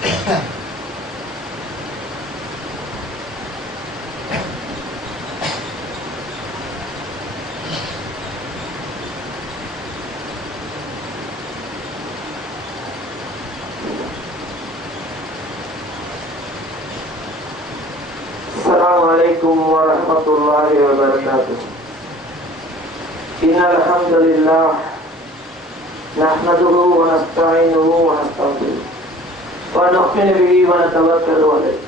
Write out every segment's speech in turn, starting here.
السلام عليكم ورحمة الله وبركاته. إن الحمد لله نحمده ونستعينه ونستغفره ونؤمن به ونتوكل عليه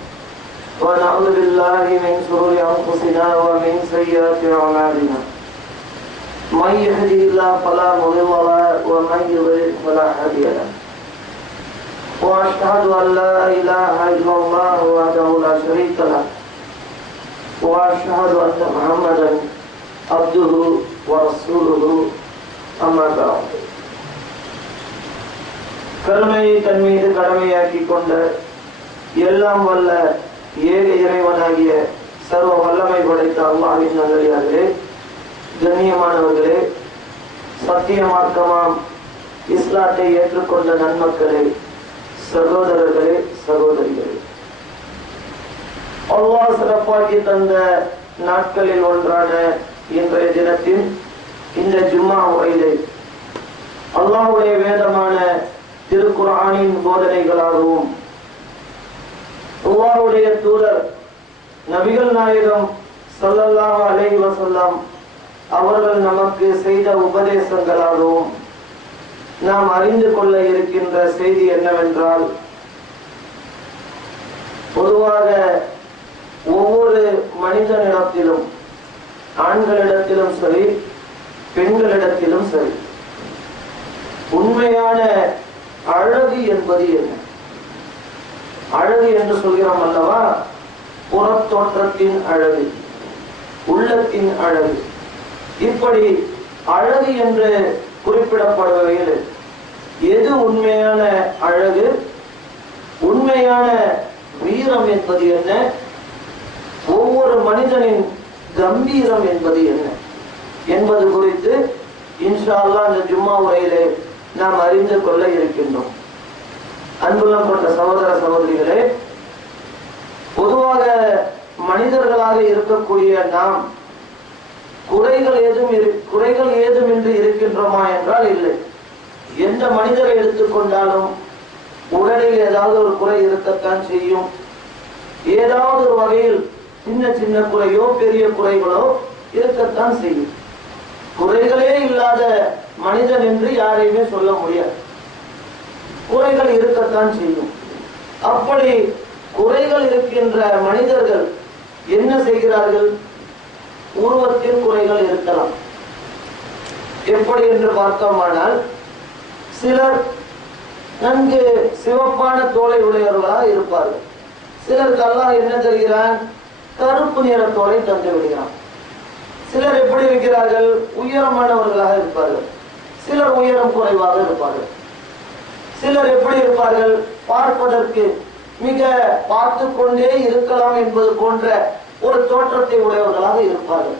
ونعوذ بالله من شرور أنفسنا ومن سيئات أعمالنا. من يهده الله فلا مضل له ومن يضلل فلا هادي له. وأشهد أن لا إله إلا الله وحده لا شريك له وأشهد أن محمدا عبده ورسوله أما بعد. கருணையை தன் மீது கடமையாக்கி கொண்ட எல்லாம் வல்ல ஏக இறைவனாகிய சர்வ வல்லமை படைத்த அல்லாஹ்வின் நல்லடியார்களே, கண்ணியமானவர்களே, சத்திய மார்க்கமாம் இஸ்லாத்தை ஏற்றுக்கொண்ட நன்மக்களே, சகோதரர்களே, சகோதரிகளே, அல்லாஹ் சிறப்பாக்கி தந்த நாட்களில் ஒன்றான இன்றைய தினத்தின் இந்த ஜும்மா உரையிலே அல்லாஹ்வுடைய வேதமான திருக்குர்ஆனின் போதனைகளாகவும் அல்லாஹ்வுடைய தூதர் நபிகள் நாயகம் ஸல்லல்லாஹு அலைஹி வஸல்லம் அவர்கள் நமக்கு செய்த உபதேசங்களாகவும் நாம் அறிந்து கொள்ள இருக்கின்ற செய்தி என்னவென்றால், பொதுவாக ஒவ்வொரு மனிதனிடத்திலும், ஆண்களிடத்திலும் சரி பெண்களிடத்திலும் சரி, உண்மையான அழகு என்பது என்ன? அழகு என்று சொல்கிறோம் அல்லவா? புறத்தோற்றத்தின் அழகு, உள்ளத்தின் அழகு, இப்படி அழகு என்று குறிப்பிடப்படுவதில் எது உண்மையான அழகு, உண்மையான வீரம் என்பது என்ன, ஒவ்வொரு மனிதனின் கம்பீரம் என்பது என்ன என்பது குறித்து இன்ஷா அல்லாஹ் இந்த ஜும்மா உரையிலே நாம் அறிந்து கொள்ள இருக்கின்றோம். அன்புள்ளம் கொண்ட சகோதர சகோதரிகளே, பொதுவாக மனிதர்களாக இருக்கக்கூடிய நாம் குறைகள் ஏதுமின்றி இருக்கின்றோமா என்றால் இல்லை. எந்த மனிதரை எடுத்துக்கொண்டாலும் உடலில் ஏதாவது ஒரு குறை இருக்கத்தான் செய்யும். ஏதாவது ஒரு வகையில் சின்ன சின்ன குறையோ பெரிய குறைகளோ இருக்கத்தான் செய்யும். குறைகளே இல்லாத மனிதன் என்று யாரையுமே சொல்ல முடியாது. குறைகள் இருக்கத்தான் செய்யும். அப்படி குறைகள் இருக்கின்ற மனிதர்கள் என்ன செய்கிறார்கள்? உருவத்தில் குறைகள் இருக்கலாம். எப்படி என்று பார்த்தோமானால், சிலர் நன்கு சிவப்பான தோலை உடையவர்களாக இருப்பார்கள். சிலருக்கு அல்லாஹ் என்ன தருகிறான்? கருப்பு நிற தோலை தந்து விடுகிறான். சிலர் எப்படி இருக்கிறார்கள்? உயரமானவர்களாக இருப்பார்கள். சிலர் உயரம் குறைவாக இருப்பார்கள். சிலர் எப்படி இருப்பார்கள்? பார்ப்பதற்கு மிக பார்த்து கொண்டே இருக்கலாம் என்பது போன்ற ஒரு தோற்றத்தை உடையவர்களாக இருப்பார்கள்.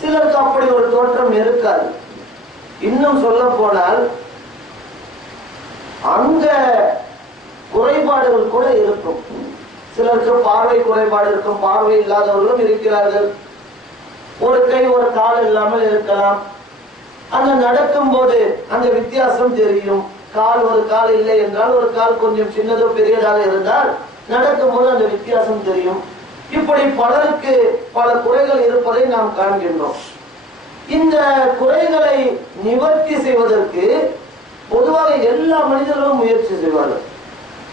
சிலருக்கு அப்படி ஒரு தோற்றம் இருக்காது. இன்னும் சொல்ல போனால் அங்க குறைபாடுகள் கூட இருக்கும். சிலருக்கு பார்வை குறைபாடு இருக்கும், பார்வை இல்லாதவர்களும் இருக்கிறார்கள். ஒரு கை ஒரு கால் இல்லாமல் இருக்கலாம். அந்த நடக்கும் போது அந்த வித்தியாசம் தெரியும். கால் ஒரு கால் இல்லை என்றால், ஒரு கால் கொஞ்சம் சின்னதோ பெரியதாக இருந்தால் நடக்கும் போது அந்த வித்தியாசம் தெரியும். இப்படி பலருக்கு பல குறைகள் இருப்பதை நாம் காண்கின்றோம். இந்த குறைகளை நிவர்த்தி செய்வதற்கு பொதுவாக எல்லா மனிதர்களும் முயற்சி செய்வார்கள்.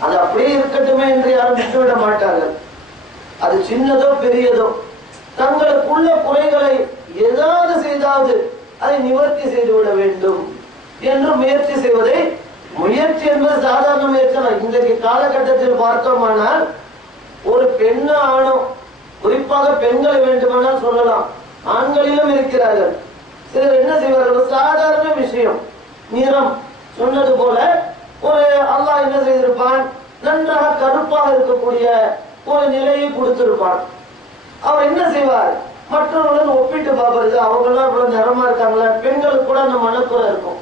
அது அப்படியே இருக்கட்டுமே என்று யாரும் விட்டுவிட மாட்டார்கள். அது சின்னதோ பெரியதோ தங்களுக்குள்ள குறைகளை ஏதாவது செய்தாவது அதை நிவர்த்தி செய்துவிட வேண்டும் என்று முயற்சி செய்வதை, முயற்சி என்பது சாதாரண முயற்சி. இன்றைக்கு காலகட்டத்தில் பார்த்தோமானால் ஒரு பெண்ணோ ஆணோ, குறிப்பாக பெண்களை வேண்டுமானால் சொல்லலாம், ஆண்களிலும் இருக்கிறார்கள். சிலர் என்ன செய்வார்கள்? சாதாரண விஷயம், நிறம் சொன்னது போல ஒரு அல்லாஹ் என்ன செய்திருப்பான்? நன்றாக கருப்பாக இருக்கக்கூடிய ஒரு நிலையை கொடுத்திருப்பான். அவர் என்ன செய்வார்? மற்றவர்களுடன் ஒப்பிட்டு பார்ப்பது. அவங்க எல்லாம் இவ்வளவு நிறமா இருக்காங்களே. பெண்களுக்கு கூட அந்த மனக்குறை இருக்கும்.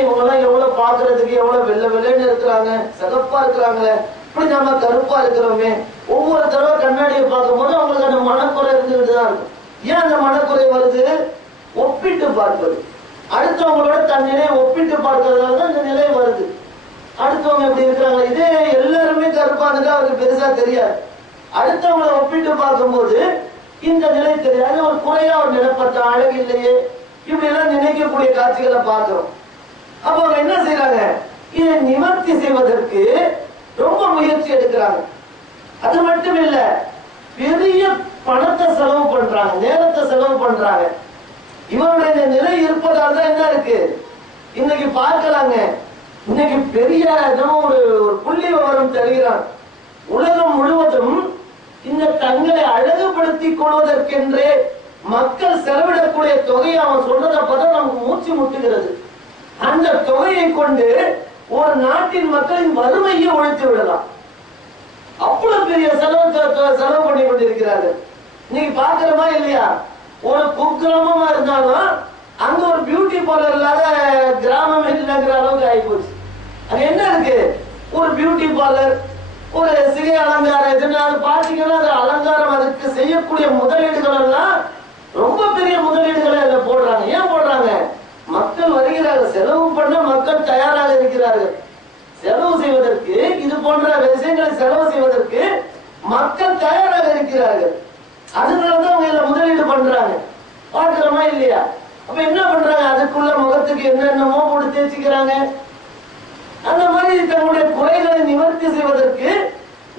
இவங்க எல்லாம் எவ்வளவு பாக்குறதுக்கு எவ்வளவு வெள்ளை வெள்ளைன்னு இருக்கிறாங்க, சிகப்பா இருக்கிறாங்களே, இப்படி நம்ம கருப்பா இருக்கிறோமே, ஒவ்வொரு தடவை கண்ணாடியை பார்க்கும்போது அவங்களுக்கு அந்த மனக்குறை இருந்துகிட்டு தான் இருக்கும். ஏன் அந்த மனக்குறை வருது? ஒப்பிட்டு பார்ப்பது, அடுத்தவங்களோட தன் நிலையை ஒப்பிட்டு பார்க்கறதுனால தான் இந்த நிலை வருது. அடுத்தவங்க எப்படி இருக்கிறாங்க, இதே எல்லாருமே கருப்பா இருந்தா அவருக்கு பெருசா தெரியாது. அடுத்தவங்களை ஒப்பிட்டு பார்க்கும்போது இந்த நிலை தெரியாது. ஒரு குறையா ஒரு நினைப்பட்ட அழகு இல்லையே, இப்படி எல்லாம் நினைக்கக்கூடிய காட்சிகளை பார்க்கிறோம். அப்ப அவங்க என்ன செய்யறாங்க? இதை நிவர்த்தி செய்வதற்கு ரொம்ப முயற்சி எடுக்கிறாங்க. அது மட்டும் இல்ல, பெரிய பணத்தை செலவு பண்றாங்க, நேரத்தை செலவு பண்றாங்க. இவருடைய நிலை இருப்பதால் தான் என்ன இருக்கு இன்னைக்கு பார்க்கலாங்க. இன்னைக்கு பெரிய ஒரு புள்ளி விவரம் தருகிறான். உலகம் முழுவதும் இந்த தங்களை அழகுபடுத்திக் கொள்வதற்கென்றே மக்கள் செலவிடக்கூடிய தொகையை அவன் சொல்றதை பார்த்தா நமக்கு மூச்சு முட்டுகிறது. அந்த தொகையை கொண்டு ஒரு நாட்டின் மக்களின் வறுமையை ஒழித்து விடலாம். அவ்வளவு பெரிய செலவு பண்ணி கொண்டிருக்கிறார்கள். நீங்க பாக்குறமா இல்லையா? ஒரு குக்கிராமமா இருந்தாலும் அங்க ஒரு பியூட்டி பார்லர் இல்லாத கிராமம் இல்லைங்கிற அளவுக்கு ஆகி போச்சு. அங்க என்ன இருக்கு? ஒரு பியூட்டி பார்லர், ஒரு சிகை அலங்காரம், எதுனால பாத்தீங்கன்னா அது அலங்காரம், அதுக்கு செய்யக்கூடிய முதலீடுகள் எல்லாம் ரொம்ப பெரிய முதலீடுகளை அதுல போடுறாங்க. ஏன் போடுறாங்க? மக்கள் வருகிறார்கள், செலவு பண்ண மக்கள் தயாராக இருக்கிறார்கள். செலவு செய்வதற்கு, இது போன்ற விஷயங்களை செலவு செய்வதற்கு மக்கள் தயாராக இருக்கிறார்கள். அதனாலதான் அவங்க இதுல முதலீடு பண்றாங்க. பார்க்கிறோமா இல்லையா? அப்ப என்ன பண்றாங்க? அதுக்குள்ள முகத்துக்கு என்னென்னமோ போட்டு தேய்ச்சிக்கிறாங்க. அந்த மாதிரி தங்களுடைய குறைகளை நிவர்த்தி செய்வதற்கு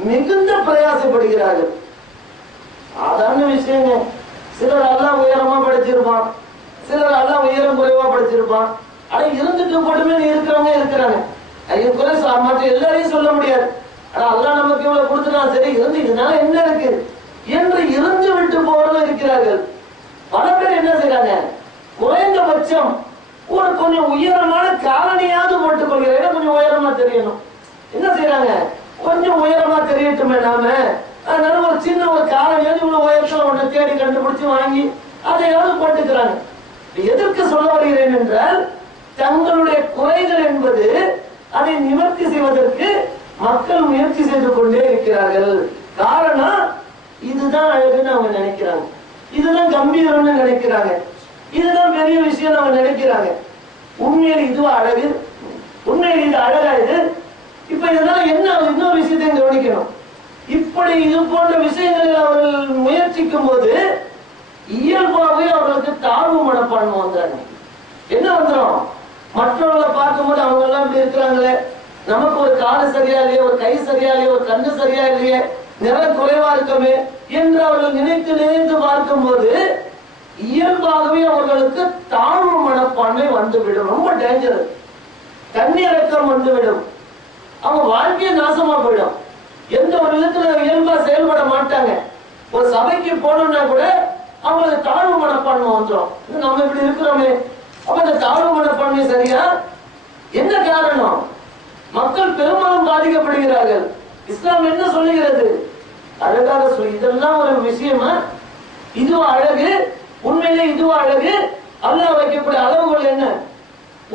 மிகுந்த பிரயாசப்படுகிறார்கள். சாதாரண விஷயங்க. சிலர் எல்லாம் உயரமா படிச்சிருப்பான், சிலர் எல்லாம் உயரம் குறைவா படிச்சிருப்பான். ஆனா இருந்துட்டு போட்டுமே இருக்கிறவங்க இருக்கிறாங்க. குறை மற்ற எல்லாரையும் சொல்ல முடியாது. ஆனா எல்லாம் நமக்கு இவ்வளவு கொடுத்துட்டான், சரி இருந்து இதனால என்ன இருக்கு என்று இருந்து விட்டு போறவங்க இருக்கிறார்கள். பல பேர் என்ன செய்யறாங்க? குறைந்தபட்சம் ஒரு கொஞ்சம் உயரமான காலனியாவது போட்டுக் கொள்கிறேன், கொஞ்சம் உயரமா தெரியணும். என்ன செய்யறாங்க? கொஞ்சம் உயரமா தெரியட்டுமே நாம, அதனால ஒரு சின்ன ஒரு காலனியாவது இவ்வளவு உயரத்துல ஒன்று தேடி கண்டுபிடிச்சு வாங்கி அதையாவது போட்டுக்கிறாங்க. எதற்கு சொல்ல வருகிறேன் என்றால், தங்களுடைய குறைகள் என்பது அதை நிவர்த்தி செய்வதற்கு மக்கள் முயற்சி செய்து கொண்டே இருக்கிறார்கள். காரணம், இதுதான் அழகுன்னு அவங்க நினைக்கிறாங்க, இதுதான் கம்பீரம்னு நினைக்கிறாங்க, இதுதான் பெரிய விஷயம் அவங்க நினைக்கிறாங்க. உண்மையில் இதுவா அழகு? உண்மையில் இது அழகா? இது இப்ப இதனால என்ன இன்னொரு விஷயத்தை கவனிக்கணும். இப்படி இது போன்ற விஷயங்களில் அவர்கள் முயற்சிக்கும் போது இயல்பாகவே அவர்களுக்கு தாழ்வு மனப்பான்மை வந்துறாங்க. என்ன வந்துடும்? மற்றவர்களை பார்க்கும்போது அவங்க எல்லாம் இப்படி இருக்கிறாங்களே, நமக்கு ஒரு காது சரியா இல்லையே, ஒரு கை சரியா இல்லையே, ஒரு கண்ணு சரியா இல்லையே, நிறம் குறைவா இருக்கமே என்று அவர்கள் நினைத்து நினைத்து பார்க்கும் போது இயல்பாகவே அவர்களுக்கு தாழ்வு மனப்பான்மை வந்துவிடும். ரொம்ப டேஞ்சர். தன்னிறக்கம் வந்துவிடும். அவங்க வாழ்க்கையை நாசமா போயிடும். எந்த ஒரு விதத்துல இயல்பா செயல்பட மாட்டாங்க. ஒரு சபைக்கு போனோம்னா கூட அவங்களுக்கு தாழ்வு மனப்பான்மை வந்துடும். நம்ம இப்படி இருக்கிறோமே, அப்ப இந்த தாழ்வு மனப்பான்மை சரியா? என்ன காரணம்? மக்கள் பெரும்பாலும் பாதிக்கப்படுகிறார்கள். இஸ்லாம் என்ன சொல்லுகிறது? அழகாக சொல்லி, இதெல்லாம் ஒரு விஷயமா? இதுவா அழகு? உண்மையிலே இதுவா அழகு? அல்லாஹ் வைக்கக்கூடிய அளவுகள் என்ன?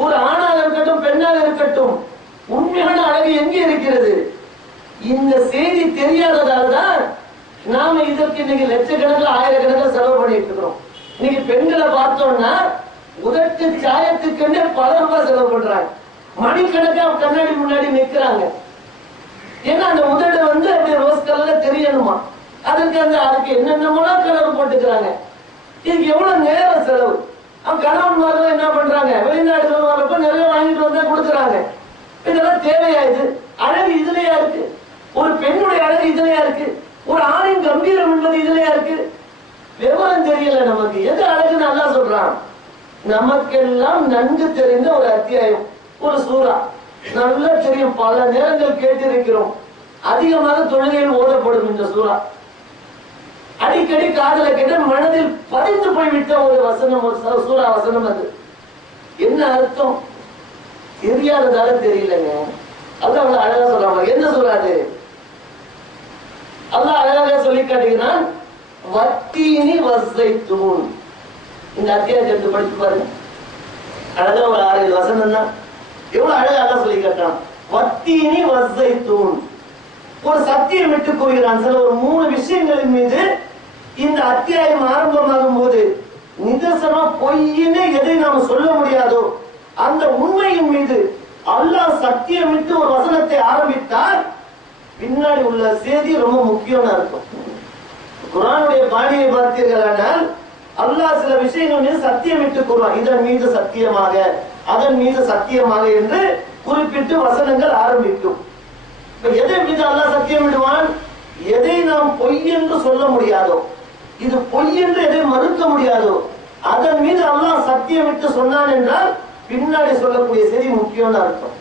ஒரு ஆணாக இருக்கட்டும், பெண்ணாக இருக்கட்டும், உண்மையான அழகு எங்கே இருக்கிறது? இந்த செய்தி தெரியாததால் தான் நாம இதற்கு இன்னைக்கு லட்சக்கணக்கில் ஆயிரக்கணக்கில் செலவு பண்ணிட்டு இருக்கிறோம். இன்னைக்கு பெண்களை பார்த்தோம்னா உதட்டு சாயத்துக்குன்னே பல ரூபாய் செலவு பண்றாங்க. மணிக்கணக்கா கண்ணாடி முன்னாடி நிற்கிறாங்க. ஏன்னா அந்த உதடு அப்படியே ரோஸ் கலர்ல தெரியணுமா, அதுக்கு என்னென்னமோ கலர் போட்டுக்கிறாங்க. இதுக்கு எவ்வளவு நேர செலவு. அவன் கணவன்மார்கள் என்ன பண்றாங்க? வெளிநாடுகள் வரப்ப நிறைய வாங்கிட்டு வந்தா கொடுக்குறாங்க. இதெல்லாம் தேவையாயுது. அழகு இதுலயா இருக்கு? ஒரு பெண்ணுடைய அழகு இதுலயா இருக்கு? ஒரு ஆணின் கம்பீரம் என்பது இதுலயா இருக்கு? விவரம் தெரியல நமக்கு. எது அழகுன்னு நல்லா சொல்றான்? நமக்கெல்லாம் நன்கு தெரிந்த ஒரு அத்தியாயம், ஒரு சூறா நல்லா தெரியும். பல நேரங்கள் கேட்டிருக்கிறோம். அதிகமாக தொழுகையில் ஓதப்படும் இந்த சூறா. அடிக்கடி காதல கேட்ட மனதில் பதிந்து போய்விட்ட ஒரு வசனம், ஒரு சூறா வசனம். அது என்ன அர்த்தம் தெரியாததால தெரியலங்க. அல்லாஹ் அவ்வளவு அழகா சொல்றாங்க. என்ன சொல்றாரு? அல்லாஹ் அழகாக சொல்லி காட்டுகிறான், வத்தீனி வஸ்ஸைத்தூன். இந்த அத்தியாயத்தை படிச்சு பாருங்க. அழகா ஒரு 6 வசனம் தான். எவ்வளவு அழகா சொல்லி காட்டான். வத்தீனி வஸ்ஸைத்தூன். ஒரு சத்தியம் விட்டு கூறுகிறான். சில ஒரு 3 விஷயங்களின் மீது இந்த அத்தியாயம் ஆரம்பமாகும் போது நிதர்சனமா பொய்யின்னு எதை நாம சொல்ல முடியாதோ அந்த உண்மையின் மீது அல்லாஹ் சத்தியமிட்டு ஒரு வசனத்தை ஆரம்பித்தால் பின்னாடி உள்ள செய்தி ரொம்ப முக்கியமா இருக்கும். குர்ஆனுடைய பாணியை பார்த்தீர்களானால் அல்லாஹ் சில விஷயங்கள் மீது சத்தியமிட்டு கூறுவான். இதன் மீது சத்தியமாக, அதன் மீது சத்தியமாக என்று குறிப்பிட்டு வசனங்கள் ஆரம்பிக்கும். எதை மீது அல்லாஹ் சத்தியமிடுவான்? எதை நாம் பொய் என்று சொல்ல முடியாதோ, இது பொய் என்று எதை மறுக்க முடியாதோ அதன் மீது அல்லாஹ் சத்தியமிட்டு சொன்னான் என்றால் பின்னாடி சொல்லக்கூடிய செய்தி முக்கியம்னு அர்த்தம்.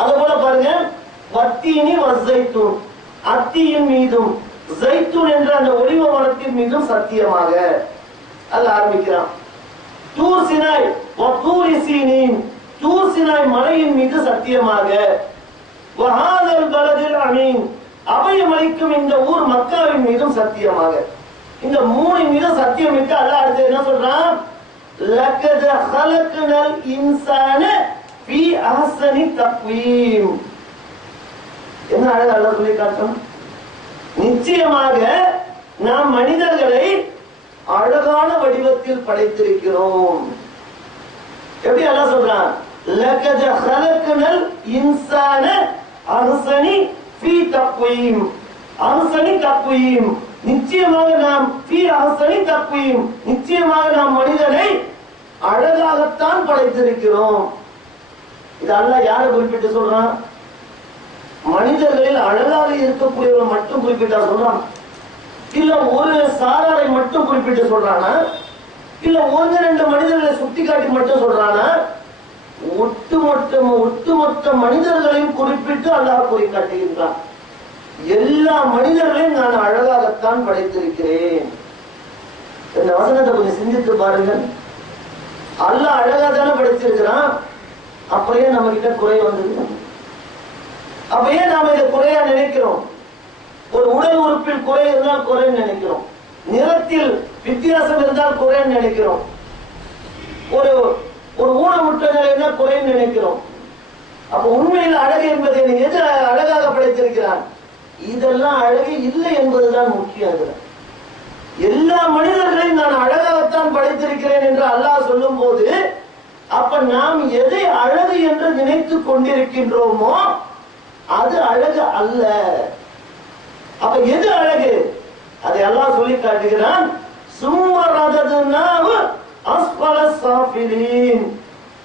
அது போல பாருங்க, வத்தீனி வஸ்ஸைத்தூன், அத்தியின் மீதும் ஜைத்தூன் என்ற அந்த ஒலிவ மரத்தின் மீதும் சத்தியமாக அல்லாஹ் ஆரம்பிக்கிறான். தூர் சினாய் வதூரி சீனின், தூர் சினாய் மலையின் மீது சத்தியமாக, வஹாதல் பலதில் அமீன், அபயமளிக்கும் இந்த ஊர் மக்காவின் மீதும் சத்தியமாக. இந்த 3 மீது சத்தியமிட்டு அல்லாஹ் அடுத்து என்ன சொல்றான்? லக்கத ஹலக்னல் இன்சான ஃபீ அஹ்ஸனி தக்வீம். என்ன அழகா அல்லாஹ் சொல்லி காட்டும். நிச்சயமாக நாம் மனிதர்களை அழகான வடிவத்தில் படைத்திருக்கிறோம். எப்படி அல்லாஹ் சொல்றான்? லக்கத ஹலக்னல் இன்சான அஹ்ஸனி ஃபீ தக்வீம், அஹ்ஸனி தக்வீம், நிச்சயமாக நாம் ஃபீ அஹ்ஸனி தக்வீம், நிச்சயமாக நாம் மனிதனை அழகாகத்தான் படைத்திருக்கிறோம். இது அல்லாஹ் யாரை குறிப்பிட்டு சொல்றான்? மனிதர்களில் அழகாக இருக்கக்கூடியவர்கள் மட்டும் குறிப்பிட்டா சொல்றான்? இல்ல ஒரு சாராரை மட்டும் குறிப்பிட்டு சொல்றானா? இல்ல 1-2 மனிதர்களை சுட்டி காட்டி மட்டும் சொல்றானா? ஒட்டுமொத்த மனிதர்களையும் குறிப்பிட்டு அல்லாஹ் கூறி காட்டுகின்றான். எல்லா மனிதர்களையும் நான் அழகாகத்தான் படைத்திருக்கிறேன். இந்த வசனத்தை கொஞ்சம் சிந்தித்து பாருங்கள். அல்லாஹ் அழகா தானே படைத்திருக்கிறான், அப்படியே நம்ம கிட்ட குறை வந்திருக்கு. அப்பயே நாம இதை குறையா நினைக்கிறோம். ஒரு உடல் உறுப்பில் குறை இருந்தால் குறைன்னு நினைக்கிறோம், நிறத்தில் வித்தியாசம் இருந்தால் குறைன்னு நினைக்கிறோம், ஒரு ஊனமுற்ற நிலைன்னா குறைன்னு நினைக்கிறோம். அப்ப உண்மையில் அழகு என்பதை எது அழகாக படைத்திருக்கிறான்? இதெல்லாம் அழகு இல்லை என்பதுதான் முக்கியம். எல்லா மனிதர்களையும் நான் அழகாகத்தான் படைத்திருக்கிறேன் என்று அல்லாஹ் சொல்லும் போது அப்ப நாம் எதை அழகு என்று நினைத்து கொண்டிருக்கின்றோமோ அது அழகு அல்ல. அப்ப எது அழகு? அதை அல்லாஹ் சொல்லி காட்டுகிறான்.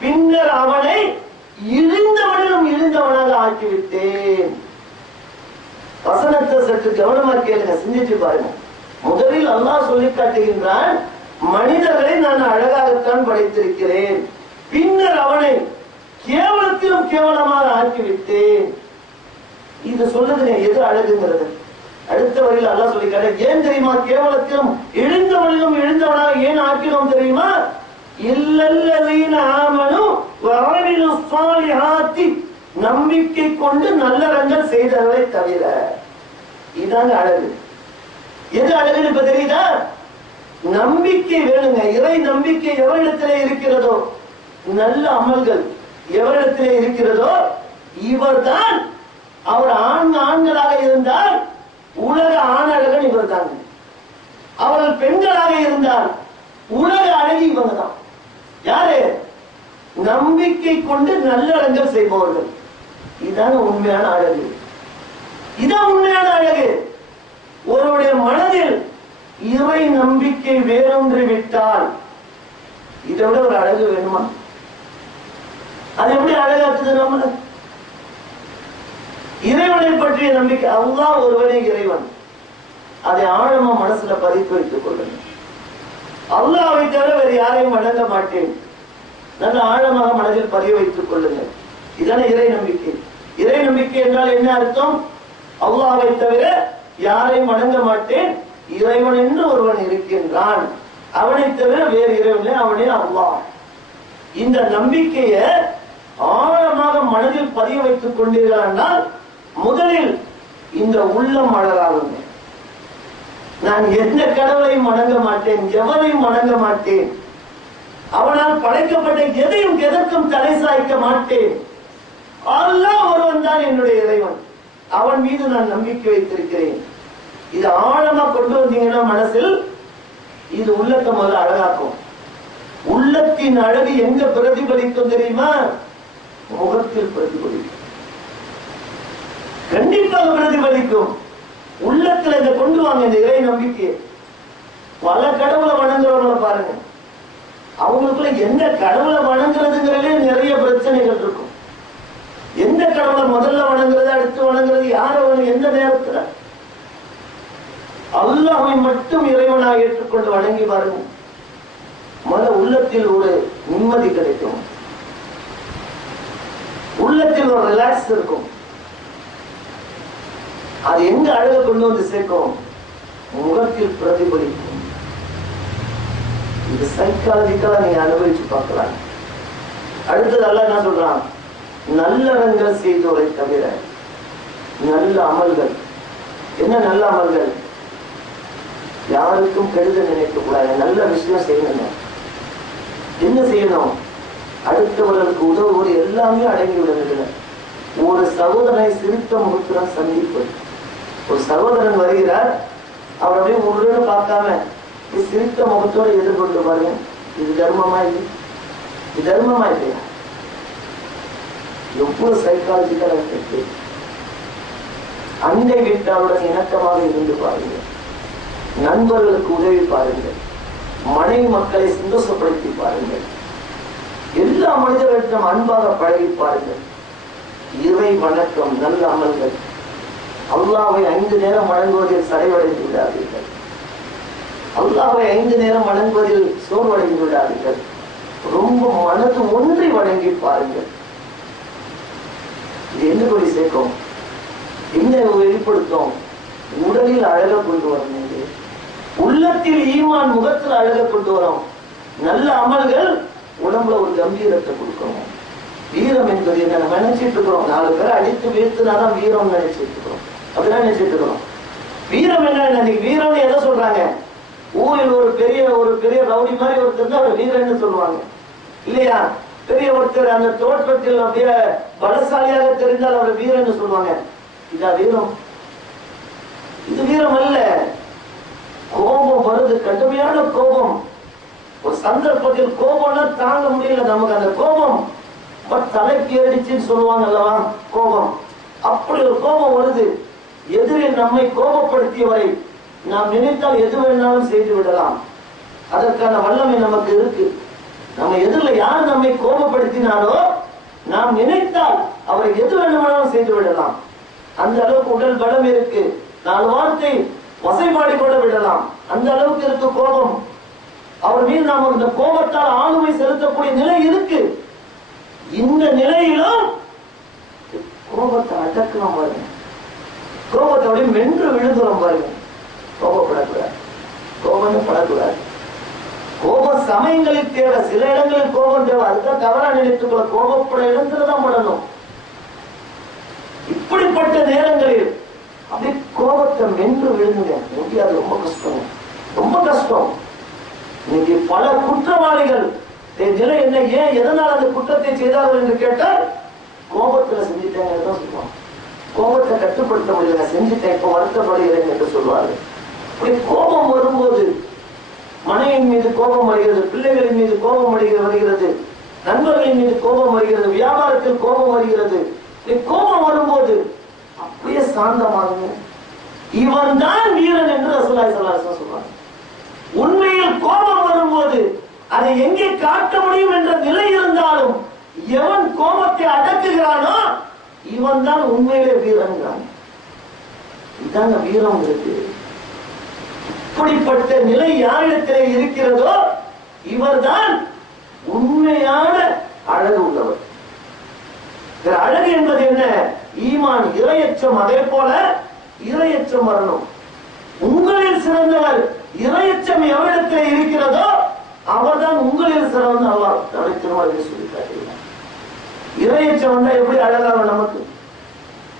பின்னர் அவனை இழிந்தவனிலும் இழிந்தவனாக ஆக்கிவிட்டேன். வசனத்தை சற்று கவனமா கேளுங்க, சிந்திச்சு பாருங்க. முதலில் அல்லாஹ் சொல்லி காட்டுகின்றான், மனிதர்களை நான் அழகாகத்தான் படைத்திருக்கிறேன், பின்னர் அவனை கேவலத்திலும் கேவலமாக ஆக்கிவிட்டேன். இது சொல்லுதுங்க எது அழகுங்கிறது. அடுத்த வரையில் அல்லாஹ் சொல்லி காட்ட, ஏன் தெரியுமா கேவலத்திலும் இழிந்தவனிலும் இழிந்தவனாக ஏன் ஆக்கினோம் தெரியுமா? இல்லல்லதீன ஆமனு வஅமிலு ஸாலிஹாத்தி, நம்பிக்கை கொண்டு நல்லறங்கள் செய்தவரை தவிர. இதாங்க அழகு. எது அழகுன்னு இப்ப தெரியுதா? நம்பிக்கை வேணுங்க. இறை நம்பிக்கை எவரிடத்திலே இருக்கிறதோ, நல்ல அமல்கள் எவரிடத்திலே இருக்கிறதோ இவர்தான். அவர் ஆண்களாக இருந்தால் உலக ஆண் அழகன் இவர் தான். அவர்கள் பெண்களாக இருந்தால் உலக அழகி இவங்க தான். யாரு? நம்பிக்கை கொண்டு நல்லறங்கள் செய்பவர்கள். இதான உண்மையான அழகு. இதான் உண்மையான அழகு. ஒருவருடைய மனதில் இறை நம்பிக்கை வேரூன்றி விட்டால் இதை விட ஒரு அழகு வேணுமா? அது எப்படி அழகாக்குது? நம்மள இறைவனை பற்றிய நம்பிக்கை, அல்லாஹ் ஒருவனே இறைவன், அதை ஆழமா மனசுல பதித்து வைத்துக் கொள்ளுங்க. அல்லாஹ்வை தவிர வேறு யாரையும் வணங்க மாட்டேன், நல்ல ஆழமாக மனதில் பதிய வைத்துக் கொள்ளுங்க. இதான இறை நம்பிக்கை. இறை நம்பிக்கை என்றால் என்ன அர்த்தம்? அல்லாஹ்வை தவிர யாரையும் வணங்க மாட்டேன், இறைவன் என்று ஒருவன் இருக்கின்றான், அவனை தவிர வேறு இறைவன் அவனே அல்லாஹ். இந்த நம்பிக்கையை ஆழமாக மனதில் பதிய வைத்துக் கொண்டீர்கள். முதலில் இந்த உள்ளம் அழகாகும். நான் எந்த கடவுளையும் வணங்க மாட்டேன், எவரையும் வணங்க மாட்டேன், அவனால் படைக்கப்பட்ட எதையும் எதற்கும் தலை சாய்க்க மாட்டேன், அல்லாஹ் ஒருவன் தான் என்னுடைய இறைவன். அவன் மீது நான் நம்பிக்கை வைத்திருக்கிறேன். இது ஆழமா கொண்டு வந்தீங்கன்னா மனசில், இது உள்ளத்தை முதல்ல அழகாக்கும். உள்ளத்தின் அழகு எங்க பிரதிபலிக்கும் தெரியுமா? முகத்தில் பிரதிபலிக்கும், கண்டிப்பாக பிரதிபலிக்கும். உள்ளத்துல இதை கொண்டு வாங்க, இந்த இறை நம்பிக்கை. பல கடவுளை வணங்குறவங்கள பாருங்க, அவங்களுக்குள்ள எந்த கடவுளை வணங்குறதுங்கிறதே நிறைய பிரச்சனைகள் இருக்கும். எந்த கடவுளை முதல்ல வணங்குறது, அடுத்து வணங்குறது, யாரை எந்த நேரத்துல? அல்லாஹ்வை மட்டும் இறைவனாக ஏற்றுக்கொண்டு வணங்கி பாருங்க, முதல்ல உள்ளத்தில் ஒரு நிம்மதி கிடைக்கும், உள்ளத்தில் ஒரு ரிலாக்ஸ் இருக்கும். அது எங்க அழக கொண்டு வந்து சேர்க்கும்? முகத்தில் பிரதிபலிக்கும். இது சைக்காலஜிக்கலா நீங்க அனுபவிச்சு பார்க்கலாம். அடுத்தது அல்லாஹ் என்ன சொல்றான்? நல்லறங்கள் செய்தோரை தவிர நல்ல அமல்கள். என்ன நல்ல அமல்கள்? யாருக்கும் கெடுதல் நினைக்க கூடாது, நல்ல விஷயம் செய்யணும். என்ன செய்யணும்? அடுத்தவர்களுக்கு உதவுவது எல்லாமே அடங்கி விடுகிறது. ஒரு சகோதரனை சிரித்த முகத்துடன் சந்திப்பது. ஒரு சகோதரன் வருகிறார், அவர் அப்படியே உருன்னு பார்க்காம சிரித்த முகத்தோடு எதிர்கொண்டு பாருங்க. இது தர்மமா? இது தர்மமா இல்லையா? எவ்வளவு சைக்காலஜிக்கலா இருக்கு. அண்டை வீட்டாருடன் இணக்கமாக இருந்து பாருங்க, நண்பர்களுக்கு உதவி பாருங்கள், மனைவி மக்களை சந்தோஷப்படுத்தி பாருங்கள், எல்லா மனிதர்களிடம் அன்பாக பழகி பாருங்கள். இறை வணக்கம், நல்ல அமல்கள். அல்லாஹ்வை 5 நேரம் வணங்குவதில் சடைவடைந்து விடாதீர்கள். அல்லாஹ்வை 5 நேரம் வணங்குவதில் சோர்வடைந்து விடாதீர்கள். ரொம்ப மனது ஒன்றி வணங்கி பாருங்கள். இது என்ன கொடி சேர்க்கும்? என்ன வெளிப்படுத்தும்? உடலில் அழக கொண்டு வரும், உள்ளத்தில் ஈமான், முகத்தில் அழக கொண்டு வரும். நல்ல அமல்கள் உடம்புல ஒரு கம்பீரத்தை கொடுக்கணும். வீரம் என்பது என்ன? நம்ம நினைச்சிட்டு இருக்கிறோம், 4 பேரை அடித்து வீழ்த்தினாதான் வீரம் நினைச்சிட்டு இருக்கிறோம். அப்படிதான் நினைச்சிட்டு இருக்கிறோம். வீரம் என்ன? வீரம்னு எதை சொல்றாங்க? ஊரில் ஒரு பெரிய ரவுடி மாதிரி ஒருத்தர் தான் அவர் வீரன்னு சொல்லுவாங்க இல்லையா? பெரிய ஒருத்தர் அந்த தோற்றத்தில் அப்படியே பலசாலியாக தெரிந்தால் அவர் வீரன்னு சொல்லுவாங்க. இதா வீரம்? இது வீரம் அல்ல. கோபம் வருது, கடுமையான கோபம். ஒரு சந்தர்ப்பத்தில் கோபம்னா தாங்க முடியல நமக்கு, அந்த கோபம் தலைக்கு ஏறிச்சுன்னு சொல்லுவாங்க அல்லவா, கோபம். அப்படி ஒரு கோபம் வருது. எதிரில் நம்மை கோபப்படுத்தியவரை நாம் நினைத்தால் எது வேணாலும் செய்து விடலாம். அதற்கான வல்லமை நமக்கு இருக்கு. நம்ம எதிரில் யார் நம்மை கோபப்படுத்தினாலோ நாம் நினைத்தால் அவரை எது வேணுமானாலும் செய்து விடலாம். அந்த அளவுக்கு உடல் பலம் இருக்கு. 4 வார்த்தை வசைபாடி கூட விடலாம், அந்த அளவுக்கு இருக்கு கோபம். அவர் மீது நாம் இந்த கோபத்தால் ஆளுமை செலுத்தக்கூடிய நிலை இருக்கு. இந்த நிலையிலும் கோபத்தை அடக்கலாம் பாருங்க. கோபத்தை அப்படியே மென்று விழுந்துரும் பாருங்க. கோபப்படக்கூடாது, கோபம் படக்கூடாது. கோபம் சமயங்களில் தேவை, சில இடங்களில் கோபம் தேவை. அதுதான் தவறா நினைத்துக்கொள்ள, கோபப்பட இடத்துலதான் படணும். இப்படிப்பட்ட நேரங்களில் அப்படி கோபத்தை மென்று விழுந்துங்க முடியாது. ரொம்ப கஷ்டம், ரொம்ப கஷ்டம். இன்னைக்கு பல குற்றவாளிகள் நிலை என்ன, ஏன் எதனால் அந்த குற்றத்தை செய்தார்கள் என்று கேட்டால் கோபத்துல செஞ்சுட்டாங்க தான் சொல்லுவாங்க. கோபத்தை கட்டுப்படுத்த முடியல, செஞ்சுட்டேன், இப்ப வருத்தப்படுகிறேன் என்று சொல்வார்கள். இப்படி கோபம் வரும்போது மனைவின் மீது கோபம் வருகிறது, பிள்ளைகளின் மீது கோபம் வருகிறது, நண்பர்களின் மீது கோபம் வருகிறது, வியாபாரத்தில் கோபம் வருகிறது. கோபம் வரும்போது அப்படியே சாந்தமாகுங்க. இவன் தான் வீரன் என்று ரசூலுல்லாஹி ஸல்லல்லாஹு அலைஹி வஸல்லம் சொல்றாங்க. உண்மையில் கோபம் வரும்போது அதை எங்கே காட்ட முடியும் என்ற நிலை இருந்தாலும் எவன் கோபத்தை அடக்குகிறானோ இவன் தான் உண்மையிலே வீரன். இதாங்க வீரம் இருக்கு. இப்படிப்பட்ட நிலை யாரிடத்திலே இருக்கிறதோ இவர்தான் உண்மையான அழகு உள்ளவர். அழகு என்பது என்ன? ஈமான், இறையச்சம். அதே போல இறையச்சம் வரணும். உங்களில் சிறந்தவர் இறையச்சம் எவரிடத்திலே இருக்கிறதோ அவர்தான் உங்களில் சிறந்த அல்லாஹ் திருமணத்தை சொல்லி காட்டுகிறார். இறையச்சம் வந்தா எப்படி அழகாகும்? நமக்கு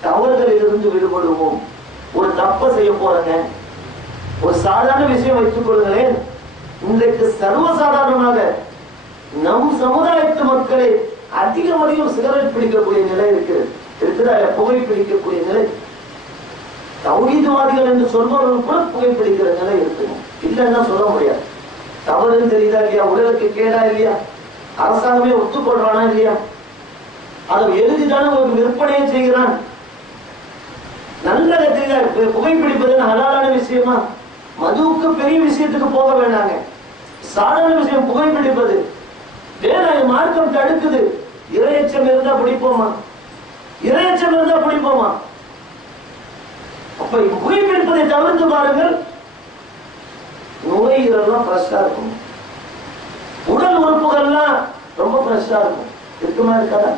தவறுகளில் இருந்து விடுபடுவோம். ஒரு தப்ப செய்ய போறங்க, ஒரு சாதாரண விஷயம் வைத்துக் கொள்ளுங்களேன். இன்றைக்கு சர்வசாதாரணமாக நம் சமுதாயத்து மக்களை அதிகமதியும் சிகரெட் பிடிக்கக்கூடிய நிலை இருக்கிறது. புகை பிடிக்கக்கூடிய நிலை தௌஹீத்வாதிகள் என்று சொல்பவர்கள் கூட புகைப்பிடிக்கிற நிலை இருக்குங்க. இல்லைன்னா சொல்ல முடியாது. தவறுன்னு தெரியுதா இல்லையா? உடலுக்கு கேடா இல்லையா? அரசாங்கமே ஒத்துக்கொள்றானா இல்லையா? அதை எழுதிதானே ஒரு விற்பனையை செய்கிறான். நல்ல புகைப்பிடிப்பது ஹலாலான விஷயமா? மதுவுக்கு பெரிய விஷயத்துக்கு போக வேண்டாங்க. சாதாரண விஷயம் புகைப்பிடிப்பது. வேணாம், மார்க்கம் தடுக்குது. இரையச்சம் இருந்தா பிடிப்போமா? இரையச்சம் இருந்தா பிடிப்போமா? அப்ப புகைப்பிடிப்பதை தவிர்த்து பாருங்கள். நுரையீரல்லாம் ஃப்ரெஷ்ஷா இருக்கும். உடல் உறுப்புகள்லாம் ரொம்ப ஃப்ரெஷ்ஷா இருக்கும். இருக்குமா இருக்காதா?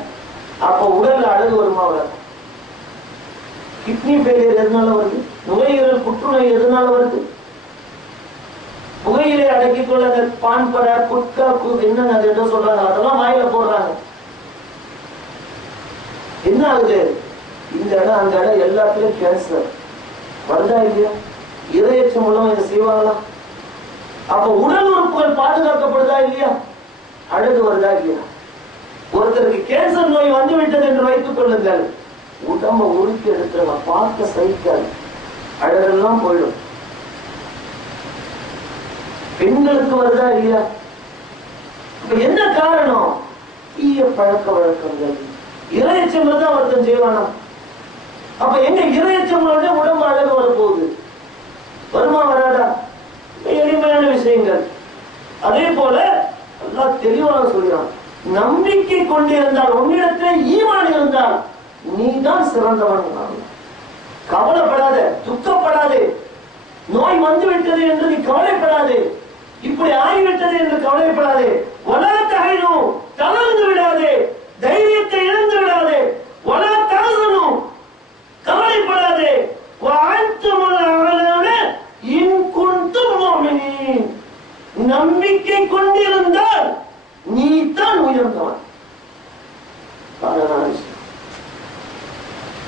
அப்ப உடல்ல அழகு வருமா? வராது. கிட்னி ஃபெயிலியர் எதனால வருது? நுரையீரல் புற்றுநோய் எதனால வருது? புகையிலே அடக்கிக் கொள்ள பான்பட குட்கா என்ன ஏதோ சொல்றாங்க, அதெல்லாம் வாயில போடுறாங்க. என்ன ஆகுது? இந்த இடம் அந்த இடம் எல்லாத்துலயும் கேன்சர் வருதா இல்லையா? இரையச்சம் மூலம் இதை செய்வாங்களா? அப்ப உடல் உறுப்புகள் பாதுகாக்கப்படுதா இல்லையா? அழகு வருதா இல்லையா? ஒருத்தருக்கு கேன்சர் நோய் வந்து விட்டது என்று வைத்துக் கொள்ளுங்கள், உடம்ப உருக்கி எடுத்துருங்க, பார்க்க சகிக்காது, அழகெல்லாம் போயிடும். பெண்களுக்கு வருதா இல்லையா? என்ன காரணம்? தீய பழக்க வழக்கங்கள். இரையச்சம் தான் ஒருத்தன் செய்வானா? அப்ப எங்க இரையச்சம் உடம்பு அழகு வரப்போகுது? வருமா வராதா? எளிமையான விஷயங்கள். அதே போல எல்லாம் தெளிவாக சொல்கிறான், நம்பிக்கை கொண்டிருந்தால், உன்னிடத்திலே ஈமான் இருந்தால் நீ தான் சிறந்தவன். கவலைப்படாத, துக்கப்படாதே. நோய் வந்து விட்டது என்று நீ கவலைப்படாதே, இப்படி ஆகிவிட்டது என்று கவலைப்படாதே. வலா தஹினு, தளர்ந்து விடாதே, தைரியத்தை இழந்து விடாதே. வலா தஹ்சனு, கவலைப்படாதே. வஅன்துமுல் அஅலவுன இன் குன்தும் முஃமினீன், நம்பிக்கை கொண்டிருந்தால் நீ தான் உயர்ந்தவன்.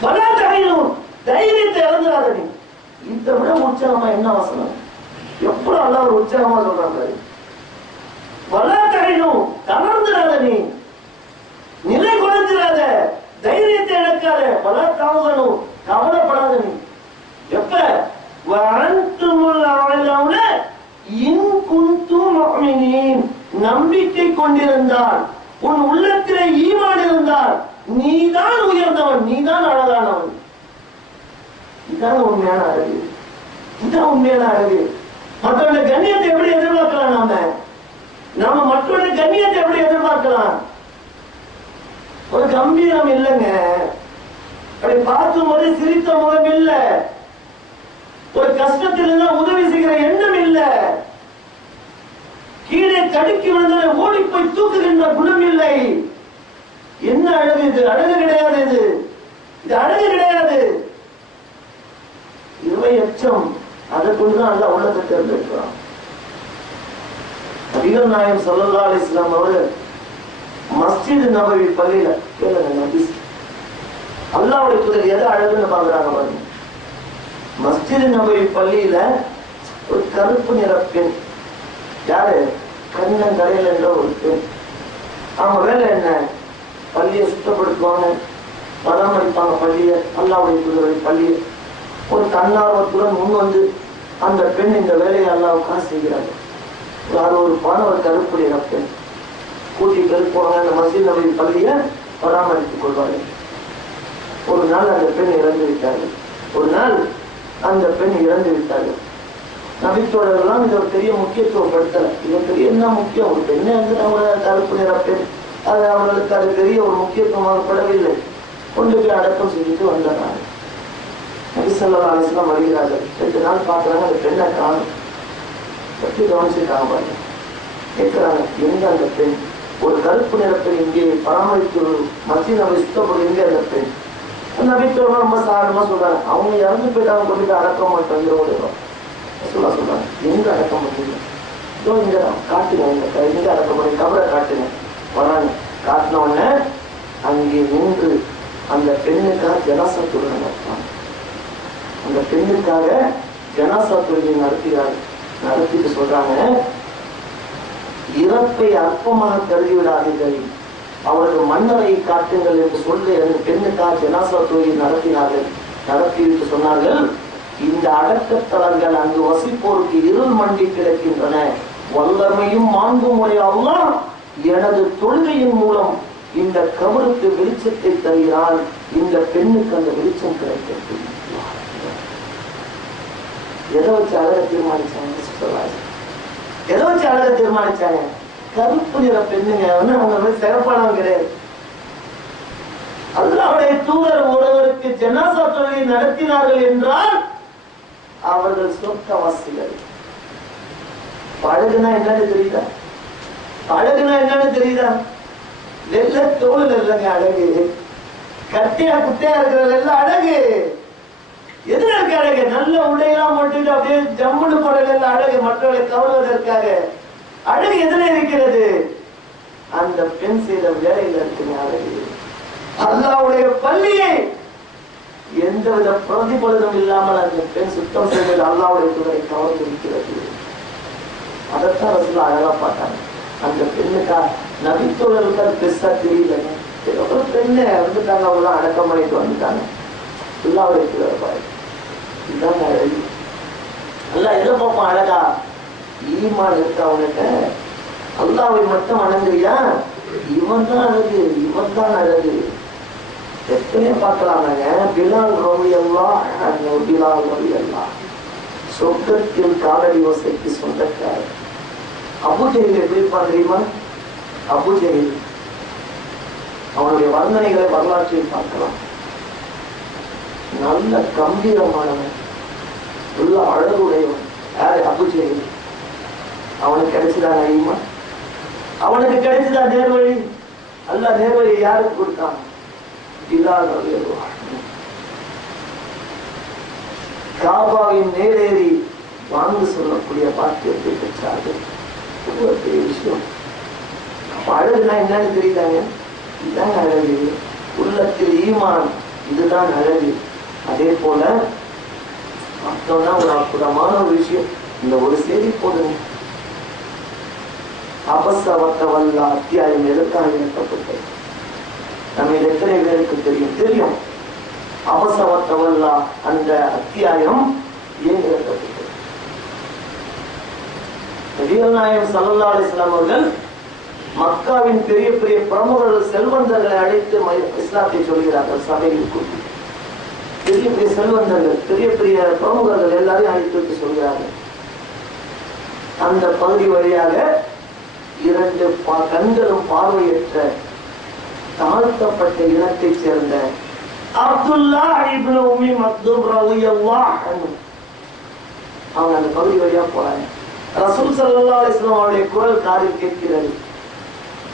வலா தஹினு, தைரியத்தை இழந்துடாத. நீ இதை விட உற்சாகமா என்ன வசனம்? எப்படி அல்லாஹ் ஒரு உற்சாகமா சொல்றாங்க. வலா தஹினு, தளர்ந்துடாத, நீ நிலை குறைஞ்சிடாத, தைரியத்தை இழக்காத. வலா தஹ்சனு, கவலைப்படாத. நீ எப்ப? வஅன்துமுல் அஅலவுன இன் குன்தும் முஃமினீன், நம்பிக்கை கொண்டிருந்தால், உன் உள்ளத்திலே ஈமான் இருந்தால் நீதான் உயர்ந்தவன், நீதான் அழகானவன். இதான் உண்மையான அழகு. இதுதான் உண்மையான அழகு. மற்றவருடைய கண்ணியத்தை எப்படி எதிர்பார்க்கலாம்? நாம மற்றவருடைய கண்ணியத்தை எப்படி எதிர்பார்க்கலாம்? ஒரு கம்பீரம் இல்லைங்க. அப்படி பார்க்கும் போது சிரித்த முகம் இல்ல. ஒரு கஷ்டத்தில் இருந்தா உதவி செய்கிற எண்ணம் இல்ல. கீழே தடுக்கி விழுந்தால் ஓடி போய் தூக்குகின்ற குணம் இல்லை. என்ன அழகு இது? அழகு கிடையாது. இது அழகு கிடையாது. இறையச்சம், அதை கொண்டுதான் அல்ல உள்ளத்தை தேர்ந்தெடுக்கிறான். நபிகள் நாயகம் ஸல்லல்லாஹு அலைஹி வஸல்லம் அவர்கள் மஸ்ஜித் நபவி பள்ளியில கேளுங்க, அல்லாஹ்வுடைய தூதர் எதை அழகுன்னு பாக்குறாங்க பாருங்க. மஸ்ஜித் நபவி பள்ளியில ஒரு கருப்பு நிற பெண், யாரு? கண்ணங்கரையில் என்ற ஒரு பெண். அவங்க வேலை என்ன? பள்ளியை சுத்தப்படுத்துவாங்க, பராமரிப்பாங்க பள்ளியை, அல்லாஹ்வுடைய தூதருடைய பள்ளியை. ஒரு தன்னார்வத்துடன் முன் வந்து அந்த பெண் இந்த வேலையை அல்லாஹ்வுக்காக செய்கிறாங்க. ஒரு ஒரு கருப்பு நிற பெண் கூட்டி பெருக்குவாங்க. அந்த மஸ்ஜித் நபவி பள்ளியை பராமரித்துக் கொள்வார்கள். ஒரு நாள் அந்த பெண் இறந்து விட்டார்கள். ஒரு நாள் அந்த பெண் இறந்து விட்டார்கள். நபித்தோழர்கள்லாம் இதை ஒரு பெரிய முக்கியத்துவப்படுத்தல. இது பெரிய என்ன முக்கியம்? ஒரு பெண்ணை வந்து நம்ம கருப்பு நிற பெண், அது அவர்களுக்கு அது பெரிய ஒரு முக்கியத்துவமாகப்படவில்லை. கொண்டு போய் அடக்கம் செஞ்சுட்டு வந்துடுறாங்க. நபி ஸல்லல்லாஹு அலைஹி வஸல்லம் வருகிறார்கள். 2 நாள் பார்க்குறாங்க, அந்த பெண்ணை காணும். பற்றி கவனிச்சிருக்காங்க பாருங்க. கேட்கிறாங்க, எங்க அந்த பெண்? ஒரு கருப்பு நிற பெண் இங்கே பராமரித்து மஸ்ஜித் நபி சுத்தப்படும், எங்க அந்த பெண்? நபித்தோழர்கள் ரொம்ப சாதாரணமா சொல்றாங்க, அவங்க இறந்து போயிட்டாங்க, கொண்டு போய் அடக்கம் பண்ணிட்டு சொல்றாங்க. எங்க அடக்கம் பண்ணுங்க? இதோ இங்க காட்டுங்க, எங்க அடக்கம் பண்ணி கபரை காட்டுங்க. வராங்க. காட்டின உடனே அங்கே நின்று அந்த பெண்ணுக்காக ஜனாசா தொழுகை நடத்துறாங்க. அந்த பெண்ணுக்காக ஜனாசா தொழுகை நடத்தினார். நடத்திட்டு சொல்றாங்க, இறப்பை அற்பமாக கருதி விடாதீர்கள், அவரது மன்னரை காட்டுங்கள் என்று சொல்லி அந்த பெண்ணுக்காக ஜனாசா தொழுகை நடத்தினார்கள். நடத்திவிட்டு சொன்னார்கள், இந்த அடக்கத்தலங்கள் அங்கு வசிப்போருக்கு இருள் மண்டி கிடக்கின்றன. வல்லமையும் மாண்பும் உடைய அல்லாஹ் எனது தொழுகையின் மூலம் இந்த கபருக்கு வெளிச்சத்தை தருகிறார். இந்த பெண்ணுக்கு அந்த வெளிச்சம் கிடைக்கிறது. எதை வச்சு அழக தீர்மானிச்சாங்க? எதை வச்சு அழக தீர்மானிச்சாங்க? கருப்பு நிற பெண்ணுங்க வந்து அவங்க சிறப்பானவங்க கிடையாது. அல்லாஹ்வுடைய தூதர் ஒருவருக்கு ஜனாசா தொழுகை நடத்தினார்கள் என்றால் அவர்கள் சொர்க்கவாசிகள். அழகுனா என்னன்னு தெரியுதா? அழகுனா என்னன்னு தெரியுதா? வெள்ள தோல் இல்லைங்க அழகு. கட்டியா குட்டையா இருக்கிறது எல்லாம் அழகு. எதுல இருக்க அழகு? நல்ல உடையெல்லாம் போட்டுட்டு அப்படியே ஜம்முன்னு போடல அழகு, மற்றவர்களை கவர்வதற்காக. அழகு எதுல இருக்கிறது? அந்த பெண் செய்த வேலையில இருக்குங்க அழகு. அல்லாஹ்வுடைய பள்ளியை எந்தவித பிரதிபலனும் இல்லாமல் அந்த பெண் சுத்தம் செய்வது அல்லாஹ்வுடைய தூதரை கவர்ந்து இருக்கிறது. அதைத்தான் ரசூலுல்லாஹ் அழகா பார்த்தாங்க. அந்த பெண்ணுக்கா நபித்தோழர்களுக்கு அது பெருசா தெரியலங்க. ஒரு பெண்ணை வந்துட்டாங்க, அவங்களாம் அடக்கம் பண்ணிட்டு வந்துட்டாங்க. அல்லாஹ்வுடைய தூதரை பாருங்க, இதுதான் அழகு. அல்லாஹ் எதை பார்ப்பான் அழகா? ஈமான் இருக்க அவனுக்க அல்லாஹ்வை மட்டும் வணங்குறியா, இவன் தான் அழகு, இவன் தான் அழகு. எத்தனையோ பார்க்கலாமாங்க. பிலால் ரலியல்லாஹு பிலால் ரலியல்லாஹு சொர்க்கத்தில் காலடி ஓசைக்கு சொந்தக்காரர். அபூஜஹில் எப்படி இருப்பான் தெரியுமா? அபூஜஹில் அவனுடைய வர்ணனைகளை வரலாற்றில் பார்க்கலாம். நல்ல கம்பீரமானவன், நல்ல அழகுடையவன். யாரு? அபூஜஹில். அவனுக்கு கிடைச்சதா தெரியுமா? அவனுக்கு கிடைச்சதா நேர்வழி? அல்லாஹ் நேர்வழி யாருக்கு கொடுத்தான்? பிலால் ரலியல்லாஹு. காபாவின் நேரேறி வாங்கு சொல்லக்கூடிய பாக்கியத்தை பெற்றார்கள். ஒரு பெரிய விஷயம். அழகுனா என்னன்னு தெரியுதாங்க? இதுதான் அழகு. உள்ளத்தில் ஈமான், இதுதான் அழகு. அதே போல மற்றோம்னா ஒரு அற்புதமான ஒரு விஷயம். இந்த ஒரு செய்தி போதுங்க. அபசவத்தவல்ல அத்தியாயம் எதற்காக இணைக்கப்பட்டது? நம்ம எத்தனை பேருக்கு தெரியும்? தெரியும். அபசவத்தவல்லா அந்த அத்தியாயம் ஏன் இறக்கப்பட்டது? நபிகள் நாயகம் ஸல்லல்லாஹு அலைஹி வஸல்லம் அவர்கள் மக்காவின் பெரிய பெரிய பிரமுகர்கள், செல்வந்தர்களை அழைத்து இஸ்லாத்தை சொல்கிறார்கள். சபையில் கூட்டி பெரிய பெரிய செல்வந்தர்கள், பெரிய பெரிய பிரமுகர்கள் எல்லாரையும் அழைத்து சொல்கிறார்கள். அந்த பகுதி வழியாக 2 கண்களும் பார்வையற்ற தாழ்த்தப்பட்ட இனத்தைச் சேர்ந்த அப்துல்லாஹ் இப்னு உம்மி மக்தூம் ரலியல்லாஹு அன்ஹு அவங்க அந்த பகுதி வழியா போறாங்க. ரசூல் ஸல்லல்லாஹு அலைஹி வஸல்லம் அவருடைய குரல் காதில் கேட்கிறது.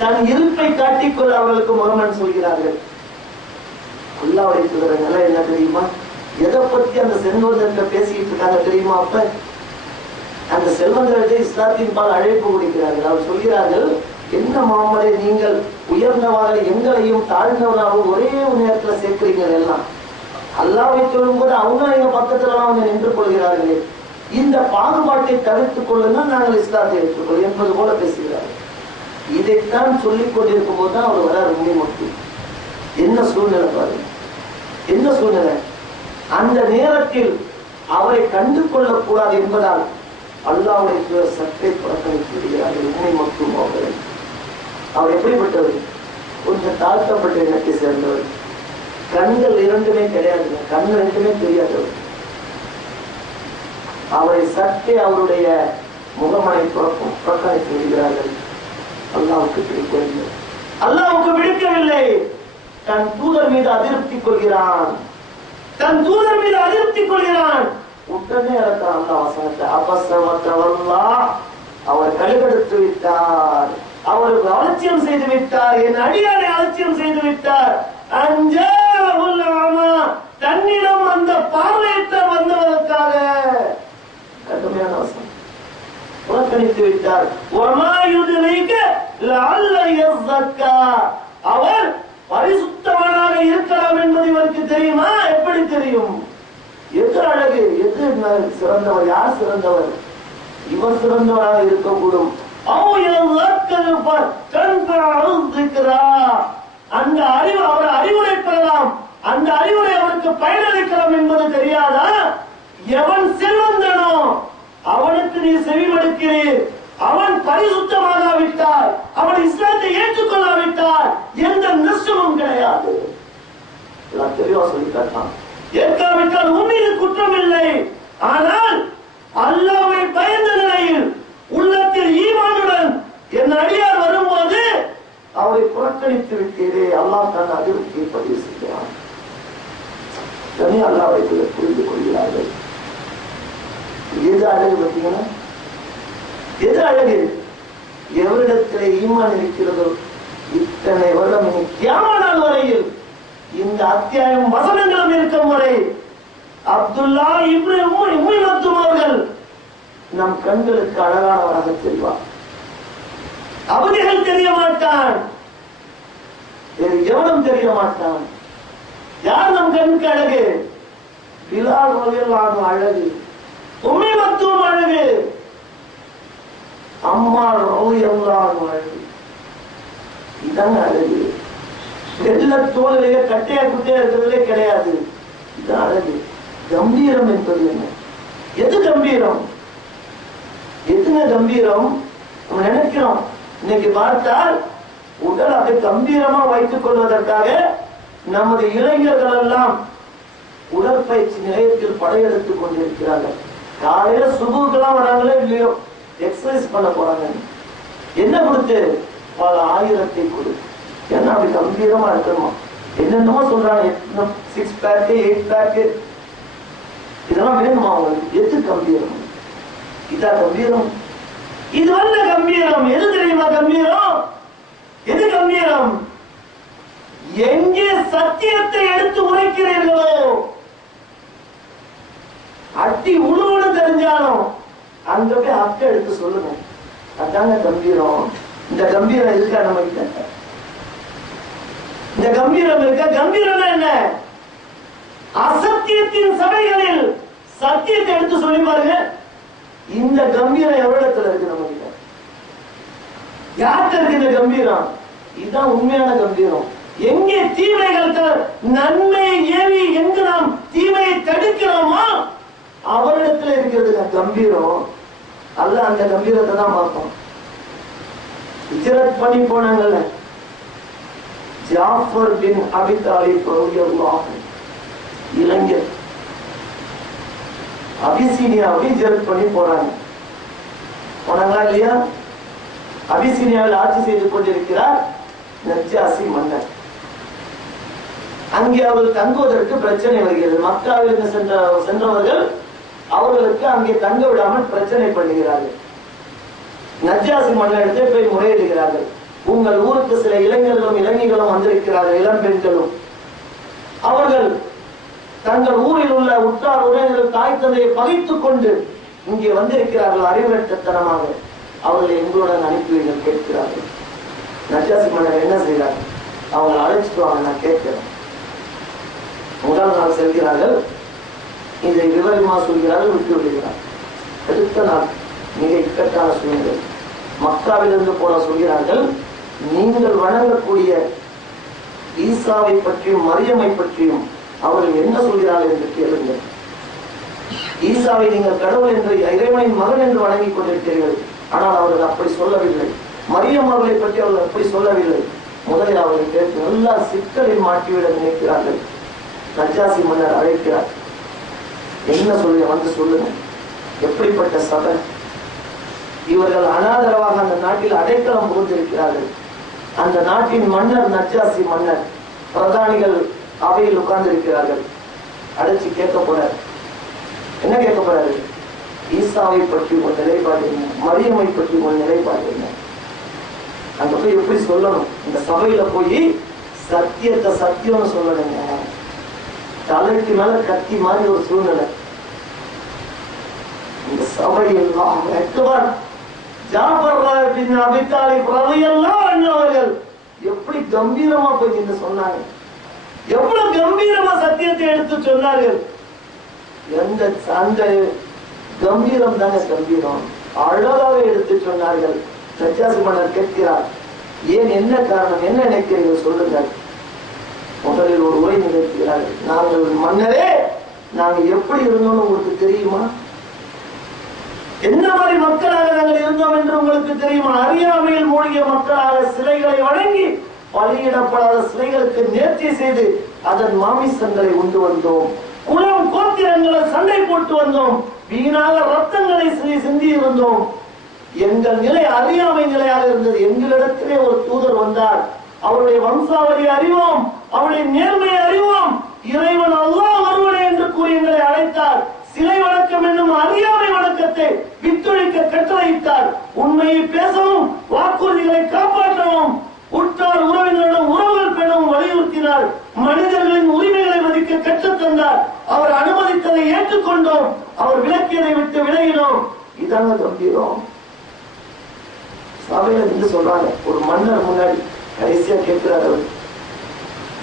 தன் இருப்பை காட்டிக்கொள்ள அவர்களுக்கு முகமன் சொல்கிறார்கள். அல்லாஹ்வுடைய தூதர் நிலை என்ன தெரியுமா? எதை பத்தி அந்த செல்வந்தர்கள் பேசிட்டு இருக்காங்க தெரியுமா? அப்ப அந்த செல்வந்தர்கள் இஸ்லாத்தின் பால் அழைப்பு கொடுக்கிறார்கள். அவர் சொல்கிறார்கள், என்ன மாமலே நீங்கள் உயர்ந்தவாக எங்களையும் தாழ்ந்தவராகவும் ஒரே நேரத்துல சேர்க்கிறீர்கள். எல்லாம் அல்லாஹ்வை சொல்லும் போது அவங்க எங்க பக்கத்துல அவங்க நின்று கொள்கிறார்களே, இந்த பாகுபாட்டை தவிர்த்துக் கொள்ளுங்கள், நாங்கள் இஸ்லாத்தை ஏற்றுக்கொள்ளும் என்பது போல பேசுகிறார்கள். இதைத்தான் சொல்லிக் கொண்டிருக்கும் போதுதான் அவர் வர உண்மை மட்டும். என்ன சூழ்நிலை பாருங்க, என்ன சூழ்நிலை! அந்த நேரத்தில் அவரை கண்டு கொள்ளக்கூடாது என்பதால் அல்லாஹ்வுடைய சட்டை புறக்கணித்து விடுகிறார்கள். உண்மை மட்டும் அவர்கள். அவர் எப்படிப்பட்டவர்? கொஞ்சம் தாழ்த்தப்பட்ட இனத்தை சேர்ந்தவர். கண்கள் 2மே கிடையாதுங்க, கண் 2மே தெரியாதவர். அவரை சற்றே அவருடைய முகமனை புறக்கணித்து விடுகிறார்கள். அல்லாஹ்வுக்கு பிடிக்கவில்லை. அல்லாஹ்வுக்கு பிடிக்கவில்லை. தன் தூதர் மீது அதிருப்தி கொள்கிறான். தன் தூதர் மீது அதிருப்தி கொள்கிறான். உடனே அல்லாஹ் வசனத்தை அபஸவத்தவல்லா, அவர் கழுகெடுத்து விட்டார், அவர் அலட்சியம் செய்து விட்டார், என் அடியாரை அலட்சியம் செய்து விட்டார். தன்னிடம் அந்த பார்வையற்ற வந்தவதற்காக கடுமையான வசனம் புறக்கணித்து விட்டார். அவர் பரிசுத்தவனாக இருக்கலாம் என்பது இவருக்கு தெரியுமா? எப்படி தெரியும்? எது அழகு, எது சிறந்தவர், யார் சிறந்தவர்? இவர் சிறந்தவராக இருக்கக்கூடும். அந்த அறிவு அவர் அறிவுரை பெறலாம், அந்த அறிவுரை அவருக்கு பயனளிக்கலாம் என்பது தெரியாதா? எவன் செல்வந்தனோ அவனுக்கு நீ செவிமடுக்கிறீர், அவன் பரிசுத்தமாகாவிட்டால், அவன் இஸ்லாத்தை ஏற்றுக்கொள்ளாவிட்டால் எந்த நஷ்டமும் கிடையாது. தெளிவா சொல்லி காட்டான். ஏற்காவிட்டால் உண்மையில் குற்றம் இல்லை. ஆனால் அல்லாஹ்வை பயந்த நிலையில் உள்ளத்தில் ஈமானுடன் என் அடியார் வரும்போது அவரை புறக்கணித்து விட்டீரே, அல்லாஹ் தன் அதிருப்தியை பதிவு செய்கிறான். தனி அல்லாஹ்வை புரிந்து கொள்கிறார்கள். எது அழகு பார்த்தீங்கன்னா, எது அழகு? எவரிடத்திலே ஈமான் இருக்கிறதோ இத்தனை வருடம் இனி கியாமத் நாள் வரையில் இந்த அத்தியாயம் வசனங்களும் இருக்கும் வரை அப்துல்லா இப்னு உம்மி மக்தூம் அவர்கள் நம் கண்களுக்கு அழகானவராக தெரிவார். அவதிகள் தெரிய மாட்டான், வேறு எவனும் தெரிய மாட்டான். யார் நம் கண்ணுக்கு அழகு? பிலால் ரலியல்லாஹு அழகு, உம்மி மக்தூம் அழகு, அம்மார் ரலியல்லாஹு அழகு. இதான் அழகு. வெள்ள தோலிலேயே கட்டையா குட்டையா இருக்கிறதுலே கிடையாது. இதான் அழகு. கம்பீரம் என்பது என்ன? எது கம்பீரம்? எதுங்க கம்பீரம்? நம்ம நினைக்கிறோம் இன்னைக்கு பார்த்தால் உடல் அதை கம்பீரமா வைத்துக் கொள்வதற்காக நமது இளைஞர்கள் எல்லாம் உடற்பயிற்சி நிலையத்தில் படையெடுத்துக் கொண்டிருக்கிறார்கள். காலையில சுபுக்கெல்லாம் வராங்களே இல்லையோ, எக்ஸசைஸ் பண்ண போறாங்க. என்ன கொடுத்து? பல ஆயிரத்தை கொடு. ஏன்னா அப்படி கம்பீரமா இருக்கணுமா? என்னென்னமோ சொல்றாங்க, 6 பேக் 8 பேக் இதெல்லாம் வேணுமா அவங்களுக்கு? எது கம்பீரம்? இதா கம்பீரம்? இது வல்ல கம்பீரம். எது தெரியுமா கம்பீரம்? எது கம்பீரம்? எங்கே சத்தியத்தை எடுத்து உரைக்கிறீர்களோ, அட்டி உழுவுன்னு தெரிஞ்சாலும் அங்க போய் அத்தை எடுத்து சொல்லுங்க. அதாங்க கம்பீரம். இந்த கம்பீரம் இருக்கா நம்ம கிட்ட? இந்த கம்பீரம் இருக்க? கம்பீரம் என்ன? அசத்தியத்தின் சபைகளில் சத்தியத்தை எடுத்து சொல்லி பாருங்க. இந்த கம்பீரம் எவ்வளத்துல இருக்கு நம்ம கிட்ட? யார்கிட்ட இருக்கு இந்த கம்பீரம்? இதுதான் உண்மையான கம்பீரம். எங்கே தீமைகள் நன்மை ஏவி எங்கு நாம் தீமையை தடுக்கிறோமோ அவரிடத்துல இருக்கிறது கம்பீரம். அல்ல அந்த கம்பீரத்தை தான் பார்ப்போம். ஹிஜ்ரத் பண்ணி போனாங்கல்ல, ஜாஃபர் பின் அபி தாலிப் ரலியல்லாஹு அன்ஹு, இளைஞர், அபிசீனியாவை ஹிஜ்ரத் பண்ணி போறாங்க. போனாங்களா இல்லையா? அபிசீனியாவில் ஆட்சி செய்து கொண்டிருக்கிறார் நஜ்ஜாசி மன்னர். அங்கே அவர்கள் தங்குவதற்கு பிரச்சனை வருகிறது. மக்காவிலிருந்து சென்றவர்கள் அவர்களுக்கு அங்கே தங்க விடாமல் பிரச்சனை பண்ணுகிறார்கள். நஜ்ஜாசி மன்னரிடத்தை போய் முறையிடுகிறார்கள். உங்கள் ஊருக்கு சில இளைஞர்களும் இளைஞர்களும் வந்திருக்கிறார்கள், இளம் பெண்களும். அவர்கள் தங்கள் ஊரில் உள்ள உற்றார் உறவினர்கள் தாய் தந்தையை பகைத்துக் கொண்டு இங்கே வந்திருக்கிறார்கள் அறிவுரைத்தனமாக. அவர்களை எங்களுடன் அனுப்பிவீர்கள் கேட்கிறார்கள். நஜ்ஜாசி மன்னர் என்ன செய்கிறார்கள்? அவங்களை அழைச்சிட்டு வாங்க, நான் கேட்கிறேன். முதல் நாள் செல்கிறார்கள். இதை விவரமா சொல்கிறார்கள், விட்டு விடுகிறார். அடுத்த நாள் மிக இக்கட்டான சூழ்நிலை. மக்காவிலிருந்து போல சொல்கிறார்கள், நீங்கள் வணங்கக்கூடிய ஈசாவை பற்றியும் மரியமை பற்றியும் அவர்கள் என்ன சொல்கிறார்கள் என்று கேளுங்கள். ஈசாவை நீங்கள் கடவுள் என்று, இறைவனின் மகன் என்று வணங்கிக் கொண்டிருக்கிறீர்கள். ஆனால் அவர்கள் அப்படி சொல்லவில்லை. மரியம் அவர்களை பற்றி அவர்கள் அப்படி சொல்லவில்லை. முதலில் அவர்கள் கேட்டு எல்லா சிக்கலில் மாட்டிவிட நினைக்கிறார்கள். நஜ்ஜாசி மன்னர் அழைக்கிறார். என்ன சொல்லுங்க, வந்து சொல்லுங்க, எப்படிப்பட்ட சபை? இவர்கள் அனாதரவாக அந்த நாட்டில் அடைக்கலம் புகுந்திருக்கிறார்கள். அந்த நாட்டின் மன்னர் நஜ்ஜாசி மன்னர். பிரதானிகள் அவையில் உட்கார்ந்து இருக்கிறார்கள். அழைச்சி கேட்க போறார். என்ன கேட்க போறாரு? ஈசாவை பற்றி ஒரு நிலைப்பாடு என்ன, மரியமை பற்றி ஒரு நிலைப்பாடு என்ன? அங்க போய் எப்படி சொல்லணும்? இந்த சபையில போய் சத்தியத்தை சத்தியம்னு சொல்லணுங்க. தலைக்கு மேல கத்தி மாதிரி ஒரு சூழ்நிலை. இந்த சபையில் ஜாஃபர் பின் அபி தாலிப் ரலியல்லாஹு அன்ஹு அவர்கள் எப்படி கம்பீரமா போய் நின்று சொன்னாங்க. எவ்வளவு கம்பீரமா சத்தியத்தை எடுத்து சொன்னார்கள். எந்த அந்த கம்பீரம் தாங்க கம்பீரம். அழகாக எடுத்து சொன்னார்கள். நஜ்ஜாசி மன்னர் கேட்கிறார், ஏன், என்ன காரணம், என்ன நினைக்கிறீர்கள் சொல்லுங்கள். முதலில் ஒரு உரை நிகழ்த்துகிறார்கள். நாங்கள் மன்னரே நாங்க எப்படி இருந்தோம்னு உங்களுக்கு தெரியுமா? என்ன மாதிரி மக்களாக நாங்கள் இருந்தோம் என்று உங்களுக்கு தெரியுமா? அறியாமையில் மூழ்கிய மக்களாக சிலைகளை வணங்கி பலியிடப்படாத சிலைகளுக்கு நேர்த்தி செய்து அதன் மாமிசங்களை உண்டு வந்தோம். குலம் கோத்திரங்களை சண்டை போட்டு வந்தோம். வீணாக ரத்தங்களை சிந்தி இருந்தோம். எங்கள் நிலை அறியாமை நிலையாக இருந்தது. எங்களிடத்திலே ஒரு தூதர் வந்தார். அவருடைய வம்சாவளி அறிவோம், அவருடைய நேர்மையை அறிவோம். இறைவன் அல்லாஹ் ஒருவனே என்று கூறி எங்களை அழைத்தார். சிலை வணக்கம் என்னும் அறியாமை வணக்கத்தை வித்தொழிக்க கட்டளையிட்டார். உண்மையை பேசவும் வாக்குறுதிகளை காப்பாற்றவும் உற்றார் உறவினரிடம் உறவுகள் பெறவும் வலியுறுத்தினார். மனிதர்களின் உரிமைகளை மதிக்க கற்றுத்தந்தார். அவர் அனுமதித்ததை ஏற்றுக்கொண்டோம். அவர் விளக்கியதை விட்டு விலகினோம். இதாங்க கம்பீரம். சபையில இருந்து சொல்றாங்க, ஒரு மன்னர் முன்னாடி கடைசியா கேட்கிறார், அவர்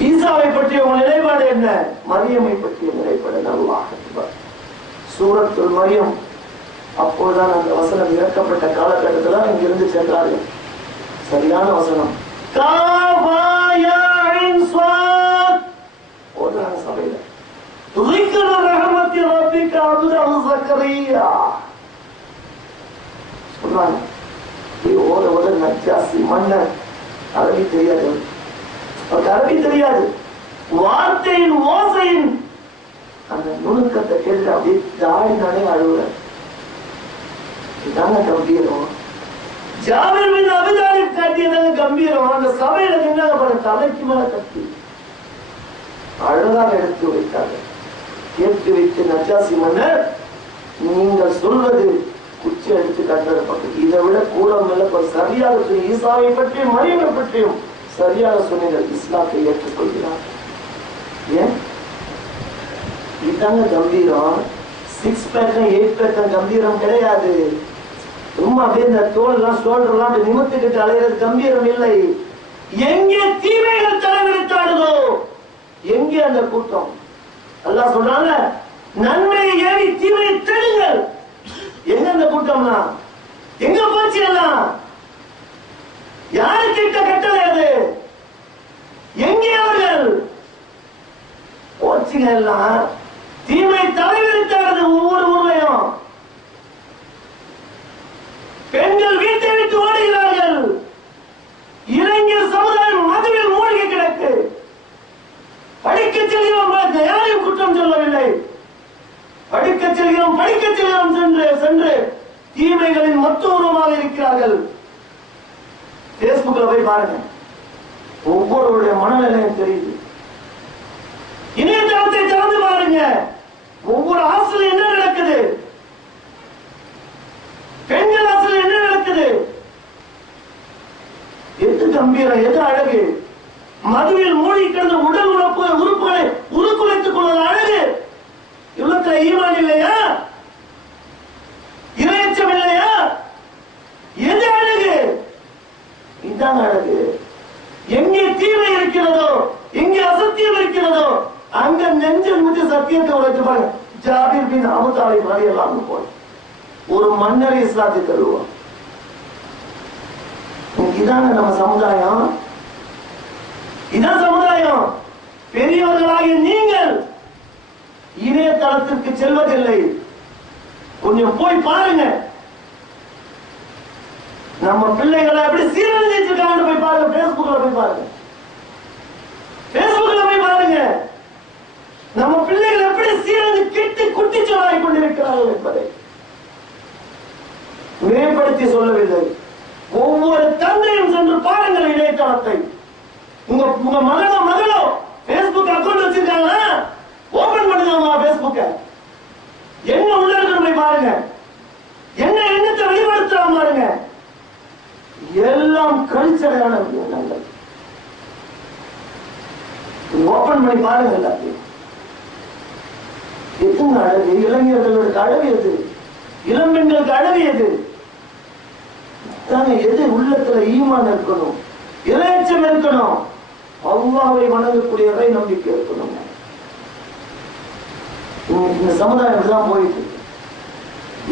ஈசாவை பற்றிய உங்க நிலைப்பாடு என்ன? மரியமை பற்றிய நிலைப்பாடு நல்வாக சூரத்துல் மரியம். அப்போதுதான் அந்த வசனம் இறக்கப்பட்ட காலகட்டத்தில் இங்கிருந்து சென்றார்கள். சரியான வசனம். சபையில சொல்றாங்க, நச்சாசி மன்னர் அரபி தெரியாது, அவருக்கு அரபி தெரியாது. வார்த்தையின் ஓசையின் அந்த நுணுக்கத்தை கேட்டு அப்படியே தாடினாலே அழுவ. இதாங்க கம்பீரம். ஜாபிர் பின் அபி தாலிப் காட்டியதாங்க கம்பீரம். அந்த சபையில நின்னாங்க பாருங்க, தலைக்கு மேல கட்டி அழகாக எடுத்து வைத்தாங்க. கேட்டு வைத்து நச்சாசி மன்னர், நீங்கள் சொல்வது குச்சி அடித்து கட்டுறது பக்கம், இதை விட கூட மேல சரியாக சொல்லி ஈசாவை பற்றியும் மரியமை பற்றியும் சரியாக சொன்னீர்கள். இஸ்லாத்தை ஏற்றுக்கொள்கிறார். ஏன் இதாங்க கம்பீரம். 6 பேக் 8 பேக் கம்பீரம் கிடையாது. சும்மா அப்படியே இந்த தோல் எல்லாம் ஷோல்டர் எல்லாம் நிமித்துக்கிட்டு அலைகிறது கம்பீரம் இல்லை. எங்கே தீமைகள் தலைவிரித்தாடுதோ, எங்கே அந்த கூட்டம்? அல்லாஹ் சொல்றாங்க, நன்மையை ஏறி தீமையை தடுங்கள். எங்க அந்த கூட்டம்னா? எங்க போச்சு எல்லாம்? யாரு கிட்ட கட்டளை அது? எங்கே அவர்கள் போச்சுங்க? எல்லாம் தீமை தலைவிரித்தாடுது. ஒவ்வொரு ஊர்லயும் பெண்கள் வீட்டை விட்டு ஓடுகிறார்கள். இளைஞர் சமுதாயம் மதுவில் மூழ்கி கிடக்கு. படிக்க செல்கிறோம், யாரையும் குற்றம் சொல்லவில்லை. படிக்க செல்கிறோம் சென்று தீமைகளின் மொத்தமாக இருக்கிறார்கள். பேஸ்புக்ல போய் பாருங்க, ஒவ்வொருவருடைய மனநிலையும் தெரியுது. இணையதளத்தை திறந்து பாருங்க, ஒவ்வொரு ஆசிரியர் என்ன நடக்குது, பெண்கள் ஆசிரியர் என்ன நடக்குது. எது கம்பீரம், எது அழகு? மதுவில் மூழ்கி கிடந்த உடல் உறுப்புகளை உருக்குலைத்துக் கொள்வது அழகு. இவ்வளத்துல ஈமான் இல்லையா? இறையச்சம் இல்லையா? எது அழகு? இதுதான் அழகு. எங்கே தீமை இருக்கிறதோ, எங்கே அசத்தியம் இருக்கிறதோ, அங்க நெஞ்சில் முடி சத்தியத்தை உழைத்து பாருங்க. ஜாபிர் பின் அபி தாலிப் ரலியல்லாஹு அன்ஹு போய் ஒரு மன்னர் இஸ்லாத்தை தருவார். இதாங்க நம்ம சமுதாயம். இதான் சமுதாயம். பெரியவர்களாகிய நீங்கள் இணையதளத்திற்கு செல்வதில்லை. கொஞ்சம் போய் பாருங்க, நம்ம பிள்ளைகளை எப்படி சீரழிச்சிட்டு இருக்காங்க. போய் பாருங்க, பேஸ்புக்ல போய் பாருங்க, பேஸ்புக்ல போய் பாருங்க, நம்ம பிள்ளைகள் எப்படி சீரழிந்து கிட்டு குட்டிச்சோராய் கொண்டிருக்கிறார்கள் என்பதை மேம்படுத்தி சொல்லவில்லை. ஒவ்வொரு தந்தையும் சென்று பாருங்கள் இணையதளத்தை. உங்க மகளோ பேஸ்புக் அக்கௌண்ட் வச்சிருக்காங்களா? ஓபன் பண்ணுங்க பேஸ்புக்க. என்ன உள்ள இருக்கு போய் பாருங்க, என்ன எண்ணத்தை வெளிப்படுத்துறாங்க பாருங்க. எல்லாம் கல்ச்சரான விஷயங்கள். ஓபன் பண்ணி பாருங்க எல்லாத்தையும். எதுங்க அழகு? இளைஞர்களுக்கு அழகு எது? இளம்பெண்களுக்கு அழகு எது? எது உள்ளத்துல ஈமான் இருக்கணும், இறைச்சம் இருக்கணும், அல்லாஹ்வை வணங்கக்கூடிய இறை நம்பிக்கை இருக்கணும். இந்த சமுதாயம் தான் போயிட்டு இருக்கு.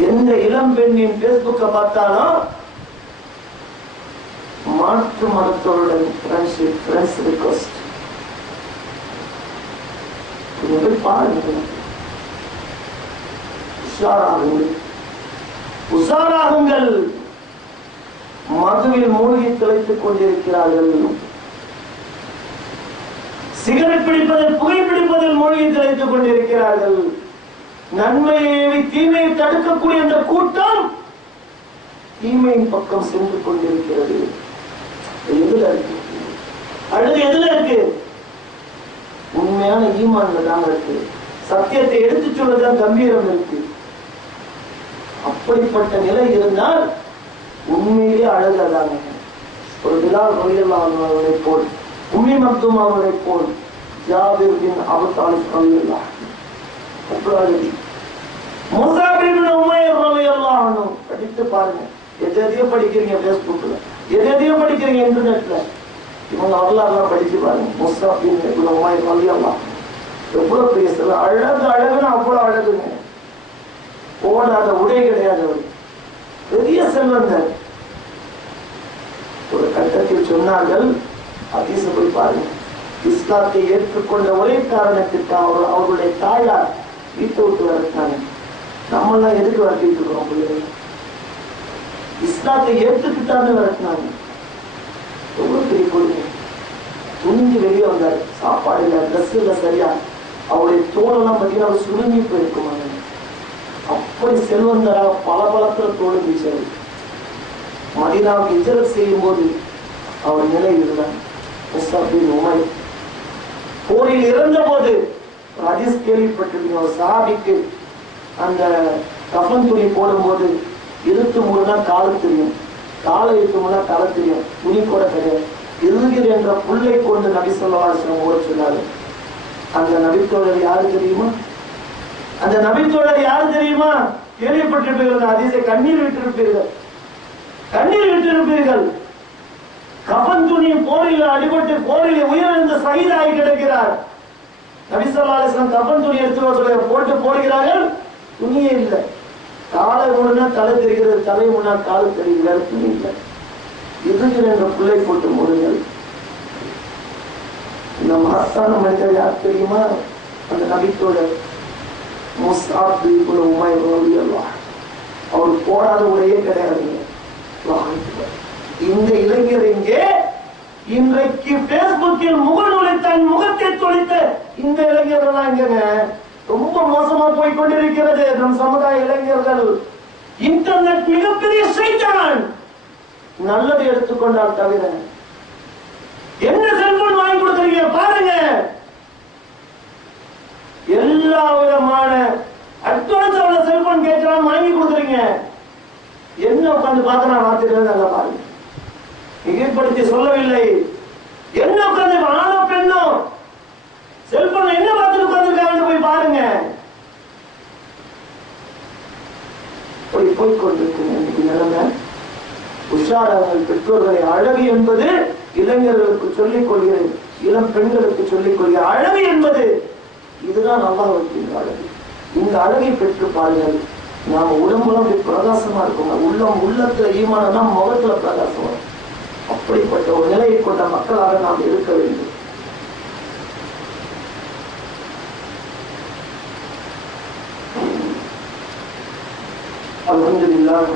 எந்த இளம் பெண்ணின் பேஸ்புக்கை பார்த்தாலும் மாற்று மதத்தோருடன் ஃப்ரெண்ட்ஸ் ரிக்வெஸ்ட். போய் பாருங்க, உஷாராகுங்கள். மதுவில் மூழ்கி திளைத்துக் கொண்டிருக்கிறார்கள். சிகரெட் பிடிப்பதில், புகைப்பிடிப்பதில் மூழ்கி திளைத்துக் கொண்டிருக்கிறார்கள். நன்மையை தீமையை தடுக்கக்கூடிய அந்த கூட்டம் தீமையின் பக்கம் சென்று கொண்டிருக்கிறது. எதுல இருக்கு அழுது? எதுல இருக்கு? உண்மையான ஈமான்ல தான் இருக்கு. சத்தியத்தை எடுத்து சொல்வதுதான் கம்பீரம் இருக்கு. அப்படிப்பட்ட நிலை இருந்தால் உண்மையிலே அழகாதாங்க. ஒரு பிலால் ரலியல்லாஹு அன்ஹு அவரை போல், உம்மி மக்தூம் அவரை போல், ஜாபிர் பின் அபூ தாலிப் ரலியல்லாஹு அன்ஹு, முஸாப் இப்னு உமைர் ரலியல்லாஹு அன்ஹு படித்து பாருங்க. எதையோ படிக்கிறீங்க பேஸ்புக்ல, எதையோ படிக்கிறீங்க இன்டர்நெட்ல, இவங்க வரலாறுலாம் படிச்சு பாருங்க. முஸாப் இப்னு உமைர் ரலியல்லாஹு அன்ஹு எவ்வளவு பெரிய சில அழகு, அழகுன்னு அவ்வளவு அழகுங்க. போடாத உடை கிடையாது. அவர் பெரிய செல்வந்தர். ஒரு கட்டத்தில் சொன்னார்கள், ஹதீஸ போய் பாருங்க, இஸ்லாத்தை ஏற்றுக்கொண்ட ஒரே காரணத்திற்காக அவர்களுடைய தாயார் வீட்டை விட்டு வரட்டாங்க. நம்மளாம் எதுக்கு வரட்டிட்டு இருக்கிறோம்? பிள்ளைகள் இஸ்லாத்தை ஏற்றுக்கிட்டான்னு வரட்டினாங்க. எவ்வளவு பெரிய கொடுங்க. துணிஞ்சு வெளியே வந்தார். சாப்பாடு இல்லை, ட்ரெஸ் இல்லை சரியா. அவருடைய தோலெல்லாம் பார்த்தீங்கன்னா அவர் சுருங்கி போயிருக்குமாங்க. அப்படி செல்வந்தரா பல பலத்துல தோல் வீச்சாரு. மதீனாவுக்கு ஹிஜ்ரத் செய்யும் போது அவர் நிலை இருந்தார். முஸாப் பின் உமைர் போரில் இறந்த போது ஹதீஸ் கேள்விப்பட்டிருக்கீங்க. ஒரு சஹாபிக்கு அந்த கஃன் துணி போடும் போது இழுத்து மூடுனா காலு தெரியும், காலை இழுத்து மூடா தலை தெரியும், துணி கூட கிடையாது. இறுகிற என்ற புல்லை கொண்டு நபி ஸல்லல்லாஹு அலைஹி வஸல்லம் ஓட சொன்னாரு. அந்த நபித்தோழர் யாரு தெரியுமா? அந்த நபித்தோழர் யாரு தெரியுமா? கேள்விப்பட்டிருப்பீர்கள். ஹதீஸை கண்ணீர் விட்டிருப்பீர்கள், கண்ணீர் விட்டிருப்பீர்கள். கஃன் துணி போரில் அடிபட்டு போரில் உயிரிழந்த ஷஹீதாகி கிடக்கிறார். நபி ஸல்லல்லாஹு அலைஹி வஸல்லம் கஃன் துணி எடுத்து போட்டு போடுகிறார்கள். துணியே இல்லை. காலை மூடுனா தலை தெரிகிறது, தலை மூடா காலை தெரிகிறது, துணி இல்லை. இறுகிற என்ற புல்லை போட்டு மூடுங்கள். இந்த மகத்தான மனிதர் யார் தெரியுமா? அந்த நபித்தோழர் முஸாப் இப்னு உமைர் ரலியல்லாஹு அன்ஹு. அவர் போடாத உடையே கிடையாதுங்க. இந்த இளைஞர் எங்கே? இன்றைக்கு பேஸ்புக்கில் முகநூலை தன் முகத்தை தொலைத்த இந்த இளைஞர்கள் எங்க? ரொம்ப மோசமா போய் கொண்டிருக்கிறது நம் சமுதாய இளைஞர்கள். இன்டர்நெட் மிகப்பெரிய சைத்தான். நல்லது எடுத்துக்கொண்டால் தவிர என்ன செல்போன் வாங்கி கொடுக்குறீங்க பாருங்க. எல்லா விதமான அட்வான்ஸான செல்போன் கேட்கலாம் வாங்கி கொடுக்குறீங்க. என்ன உட்காந்து பார்க்கறா வார்த்தைகள் நல்லா பாருங்க. மிகைப்படுத்தி சொல்லவில்லை. என்ன உட்காந்து ஆணோ பெண்ணோ செல்போன் என்ன பார்த்துட்டு உட்கார்ந்துருக்காங்கன்னு போய் பாருங்க. போய் கொண்டிருக்க நிலைமை. உஷாராங்கள். பெற்றோர்களை அழகு என்பது இளைஞர்களுக்கு சொல்லிக் கொள்கிறேன், இளம் பெண்களுக்கு சொல்லிக் கொள்கிறேன். அழகு என்பது இதுதான் நல்லா வைக்கின்ற அழகு. இந்த அழகை பெற்று பாருங்கள். நாம உடம்புலாம் பிரகாசமா இருக்கும். உள்ளத்துல ஈமானம்னா முகத்துல பிரகாசம். அப்படிப்பட்ட ஒரு நிலையை கொண்ட மக்களாக நாம் இருக்க வேண்டும். அல்ஹம்துலில்லாஹ்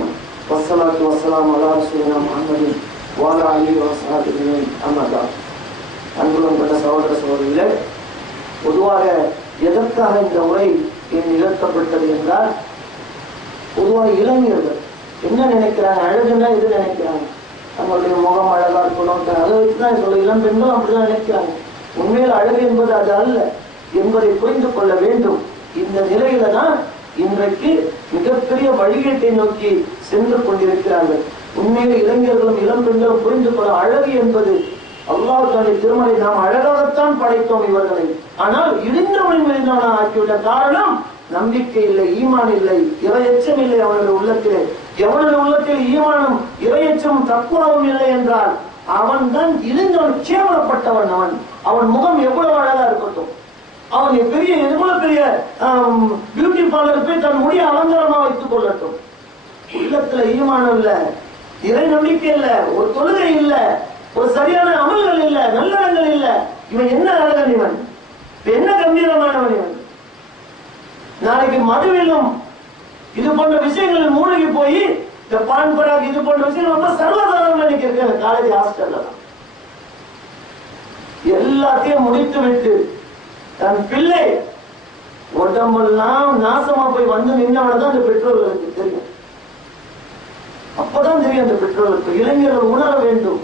வஸ்ஸலாத்து வஸ்ஸலாமு அலா ரசூலினா முஹம்மதின் வ அலா ஆலிஹி வ ஸஹ்பிஹி அம்மா பஅத். அன்புடன் கொண்ட சகோதர சகோதரிகளே, பொதுவாக எதற்காக இந்த உரை நிகழ்த்தப்பட்டது என்றால், பொதுவாக இளைஞர்கள் என்ன நினைக்கிறாங்க? அழகுன்னா எது நினைக்கிறாங்க? நம்மளுடைய முகம் அழகா இருக்கணும், அதை வச்சுதான் சொல்ல. இளம் பெண்களும் அப்படிதான் நினைக்கிறாங்க. உண்மையில் அழகு என்பது அது அல்ல என்பதை புரிந்து கொள்ள வேண்டும். இந்த நிலையில தான் இன்றைக்கு மிகப்பெரிய வழிகேட்டை நோக்கி சென்று கொண்டிருக்கிறார்கள். உண்மையில் இளைஞர்களும் இளம் பெண்களும் புரிந்து கொள்ள, அழகு என்பது அல்லாஹ் தன்னுடைய திருமலை நாம் அழகாகத்தான் படைத்தோம் இவர்களை. ஆனால் இடிந்தவனை மீதான ஆக்கிவிட்ட காரணம் நம்பிக்கை இல்லை, ஈமான் இல்லை, இறையச்சம் இல்லை அவனுடைய உள்ளத்திலே. எவனுடைய உள்ளத்தில் ஈமானும் இறையச்சமும் தக்குவாவும் இல்லை என்றால் அவன் தான் இடிந்தவன், கேவலப்பட்டவன். அவன் முகம் எவ்வளவு அழகா இருக்கட்டும், அவன் பெரிய எவ்வளவு பெரிய பியூட்டி பார்லர் போய் தன் முடிய அலங்காரமா வைத்துக் கொள்ளட்டும், உள்ளத்துல ஈமானம் இல்ல, இறை நம்பிக்கை இல்ல, ஒரு தொழுகை இல்ல, ஒரு சரியான அமல்கள் இல்ல, நல்லறங்கள் இல்ல, இவன் என்ன அழகன்? இவன் என்ன கம்பீரமானவன்? இவன் நாளைக்கு மதுவிலும் இது போன்ற விஷயங்களில் மூழ்கி போய் இந்த பான் பராக் இது போன்ற விஷயங்கள் ரொம்ப சர்வசாதாரணமா இருக்காங்க. காலேஜ் ஹாஸ்டல்ல எல்லாத்தையும் முடித்து விட்டு தன் பிள்ளை உடம்பெல்லாம் நாசமா போய் வந்து நின்னவனதான் அந்த பெற்றோர்களுக்கு தெரியும். அப்பதான் தெரியும் அந்த பெற்றோர்களுக்கு. இளைஞர்கள் உணர வேண்டும்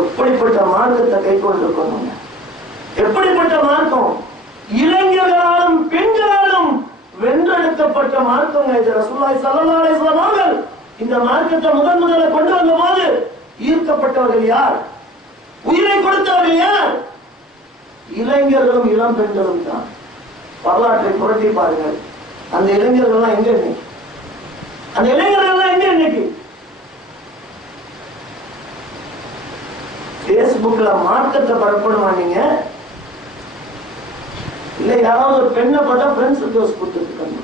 எப்படிப்பட்ட மார்க்கத்தை கை கொண்டிருக்கணும், எப்படிப்பட்ட மார்க்கம். இளைஞர்களாலும் பெண்களாலும் வென்றெடுக்கப்பட்ட மார்க்கம் இது. ரசூலுல்லாஹி ஸல்லல்லாஹு அலைஹி வஸல்லம் அவர்கள் இந்த மார்க்கத்தை முதல்ல கொண்டு வந்த போது ஈர்க்கப்பட்டவர்கள் யார்? உயிரை கொடுத்தவர்கள் யார்? இளைஞர்களும் இளம் பெண்களும் தான். வரலாற்றை புரட்டி பாருங்கள். அந்த இளைஞர்கள் எங்க இன்னைக்கு? அந்த இளைஞர்கள் எங்க இன்னைக்கு? பேஸ்புக்ல மார்க்கத்தை பரப்பணுமா நீங்க? இல்ல யாராவது ஒரு பெண்ணை பார்த்தா ஃப்ரெண்ட்ஸ் ரிக்வெஸ்ட் கொடுத்துருக்காங்க.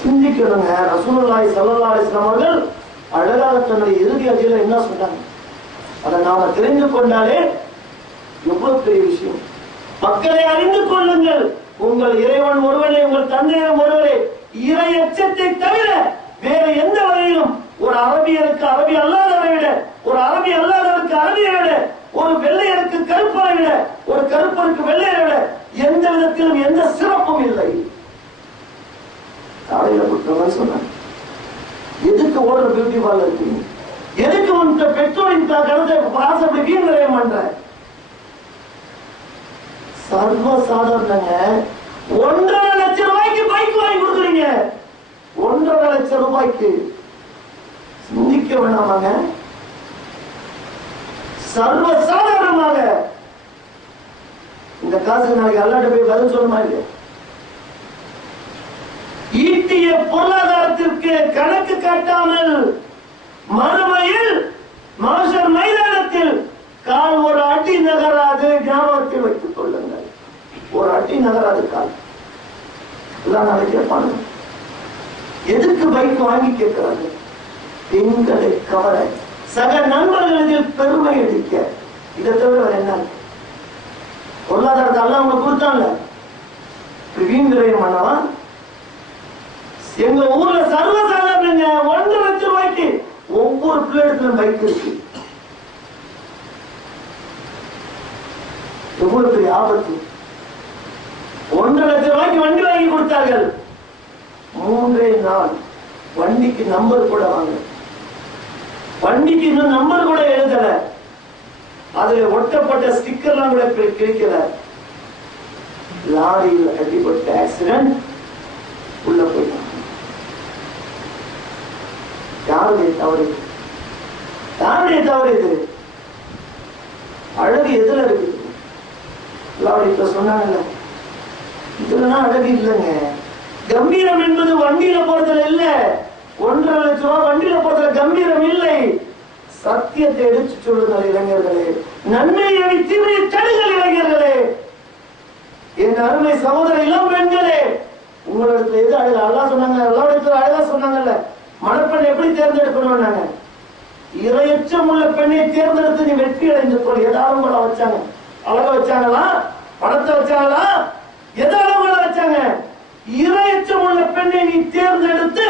சிந்திக்கணுங்க. ரசூலுல்லாஹி ஸல்லல்லாஹு அலைஹி வஸல்லம் அவர்கள் அழகாக தன்னுடைய இறுதி அஜில என்ன சொன்னாங்க அதை நாம தெரிந்து கொண்டாலே எவ்வளவு பெரிய விஷயம். மக்களை அறிந்து கொள்ளுங்கள், உங்கள் இறைவன் ஒருவனே, உங்கள் தந்தையும் ஒருவரே. இறை அச்சத்தை தவிர வேற எந்த வகையிலும் ஒரு அரபியருக்கு அரபி அல்லாதவரை விட, ஒரு அரபி அல்லாதவருக்கு அரபியை விட, ஒரு வெள்ளையருக்கு கருப்பரை விட, ஒரு கருப்பருக்கு வெள்ளையரை விட எந்த விதத்திலும் எந்த சிறப்பும் இல்லை. காலையில கொடுத்தவங்க சொன்னாங்க, எதுக்கு ஓடுற பியூட்டி பார்லர் இருக்கீங்க? எதுக்கு உங்க பெற்றோரின் கருத்தை பாசப்படி வீண் விரயம் பண்ற? சர்வ சாதாரணங்க. 1.5 லட்சம் ரூபாய்க்கு பைக் வாங்கி கொடுக்குறீங்க. 1.5 லட்சம் ரூபாய்க்கு சிந்திக்க வேணாமாங்க? சர்வ சாதாரணமாக இந்த காசு நாளைக்கு அல்லாட்ட போய் பதில் சொல்லுமா இல்லையா? ஈட்டிய பொருளாதாரத்திற்கு கணக்கு காட்டாமல் மறுமையில் மாஷர் மைதானத்தில் கால் ஒரு அடி நகராது. ஞாபகத்தில் வைத்துக் கொள்ளுங்கள், ஒரு அடி நகராது கால். நாளைக்கு கேட்பாங்க, எதுக்கு பைக் வாங்கி கேட்கிறாங்க? பெண்களை கவர, சக நண்பர்களில் பெருமை அடிக்க. இதை தவிர என்ன? பொருளாதாரத்தை எல்லாம் அவங்க கொடுத்தாங்க. வீண் விரயம் பண்ணவா? எங்க ஊர்ல சர்வசாதாரணங்க 1.5 லட்சம் ரூபாய்க்கு ஒவ்வொரு பிள்ளைகளுக்கும் பைக் இருக்கு. எவ்வளவு பெரிய ஆபத்து. 1.5 லட்சம் ரூபாய்க்கு வண்டி வாங்கி கொடுத்தார்கள். 3 நாள் வண்டிக்கு நம்பர் கூட வாங்க, வண்டிக்கு இன்னும் நம்பர் கூட எழுதல, அதுல ஒட்டப்பட்ட ஸ்டிக்கர்லாம் கூட கிடைக்கல. லாரியில் அடிபட்ட ஆக்சிடென்ட், உள்ள போயிட்டாங்க. யாருடைய தவறு? யாருடைய தவறு இது? அழகு எதுல இருக்கு? சொன்னாங்கல்ல, இதுலதான் அழகு இல்லைங்க. கம்பீரம் என்பது வண்டியில போறதுல இல்ல. 1.5 லட்சம் ரூபாய் வண்டியில போறதுல கம்பீரம் இல்லை. சத்தியத்தை எடுத்து சொல்லுங்கள் இளைஞர்களே. நன்மையை தீமையை தடுங்கள் இளைஞர்களே. என் அருமை சகோதர இளம் பெண்களே, உங்களிடத்துல எது அழகு? அல்லாஹ் சொன்னாங்க, எல்லா அழகா சொன்னாங்கல்ல, மணப்பெண் எப்படி தேர்ந்தெடுக்கணும்? இறையச்சம் உள்ள பெண்ணை தேர்ந்தெடுத்து நீ வெற்றி அடைந்து கொள். ஏதாவது உங்களை வச்சாங்க? அழக வச்சாங்களா? பணத்தை வச்சாங்களா? எதாவது உங்களை வச்சாங்க? இறையச்சம் உள்ள பெண்ணை நீ தேர்ந்தெடுத்து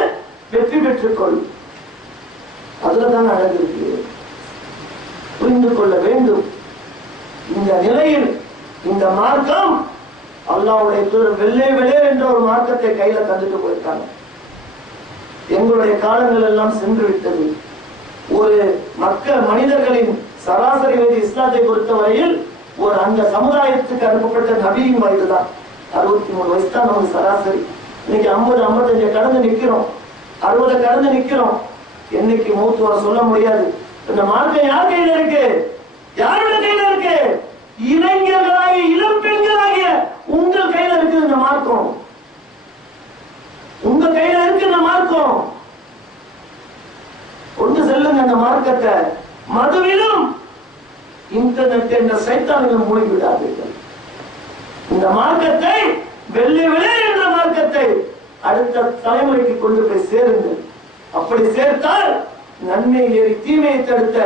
வெற்றி பெற்றுக்கொள். அதுலதான் அழகு இருக்கு. புரிந்து கொள்ள வேண்டும். இந்த நிலையில் இந்த மார்க்கம் அல்லாஹ்வுடைய தூதர் வெள்ளை வெள்ளை என்ற ஒரு மார்க்கத்தை கையில தந்துட்டு போயிருக்காங்க. எங்களுடைய காலங்கள் எல்லாம் சென்று விட்டது. ஒரு மனிதர்களின் சராசரி வயது இஸ்லாத்தை பொறுத்தவரையில் ஒரு அந்த சமுதாயத்துக்கு அனுப்பப்பட்ட நபியின் வயது தான் 63 வயசு தான் நமக்கு சராசரி. இன்னைக்கு 50-55 கடந்து நிக்கிறோம், 60 கடந்து நிக்கிறோம். என்னைக்கு மூத்து வர சொல்ல முடியாது. இந்த மார்க்கம் யார் கையில இருக்கு? யாருடைய கையில இருக்கு? இளைஞர்களாகிய இளம் பெண்களாகிய உங்கள் கையில இருக்கு இந்த மார்க்கம். உங்க கையில இருக்கு இந்த மார்க்கம். கொண்டு செல்லுங்க அந்த மார்க்கத்தை. மதுவிலும் இன்டர்நெட் என்ற சைத்தானிலும் மூழ்கி விடாதீர்கள். இந்த மார்க்கத்தை வெள்ளை வெள்ளை என்ற மார்க்கத்தை அடுத்த தலைமுறைக்கு கொண்டு போய் சேருங்கள். அப்படி சேர்த்தால் நன்மை ஏறி தீமையை தடுத்த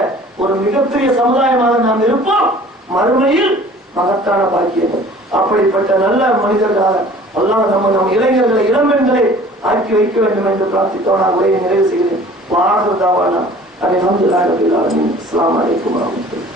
ஒரு மிகப்பெரிய சமுதாயமாக நாம் இருப்போம். மறுமையில் மகத்தான பாக்கியங்கள். அப்படிப்பட்ட நல்ல மனிதர்களாக அல்லாஹ் நம் இளைஞர்களை இளம்பெண்களை ஆக்கி வைக்க வேண்டும் என்று பிரார்த்தித்தோம். நான் உரையை நிறைவு செய்கிறேன். வாஹ்தாவானா அல்ஹம்துலில்லாஹி ரப்பில் ஆலமீன். அஸ்ஸலாமு அலைக்கும் வரஹ்மத்துல்லாஹி.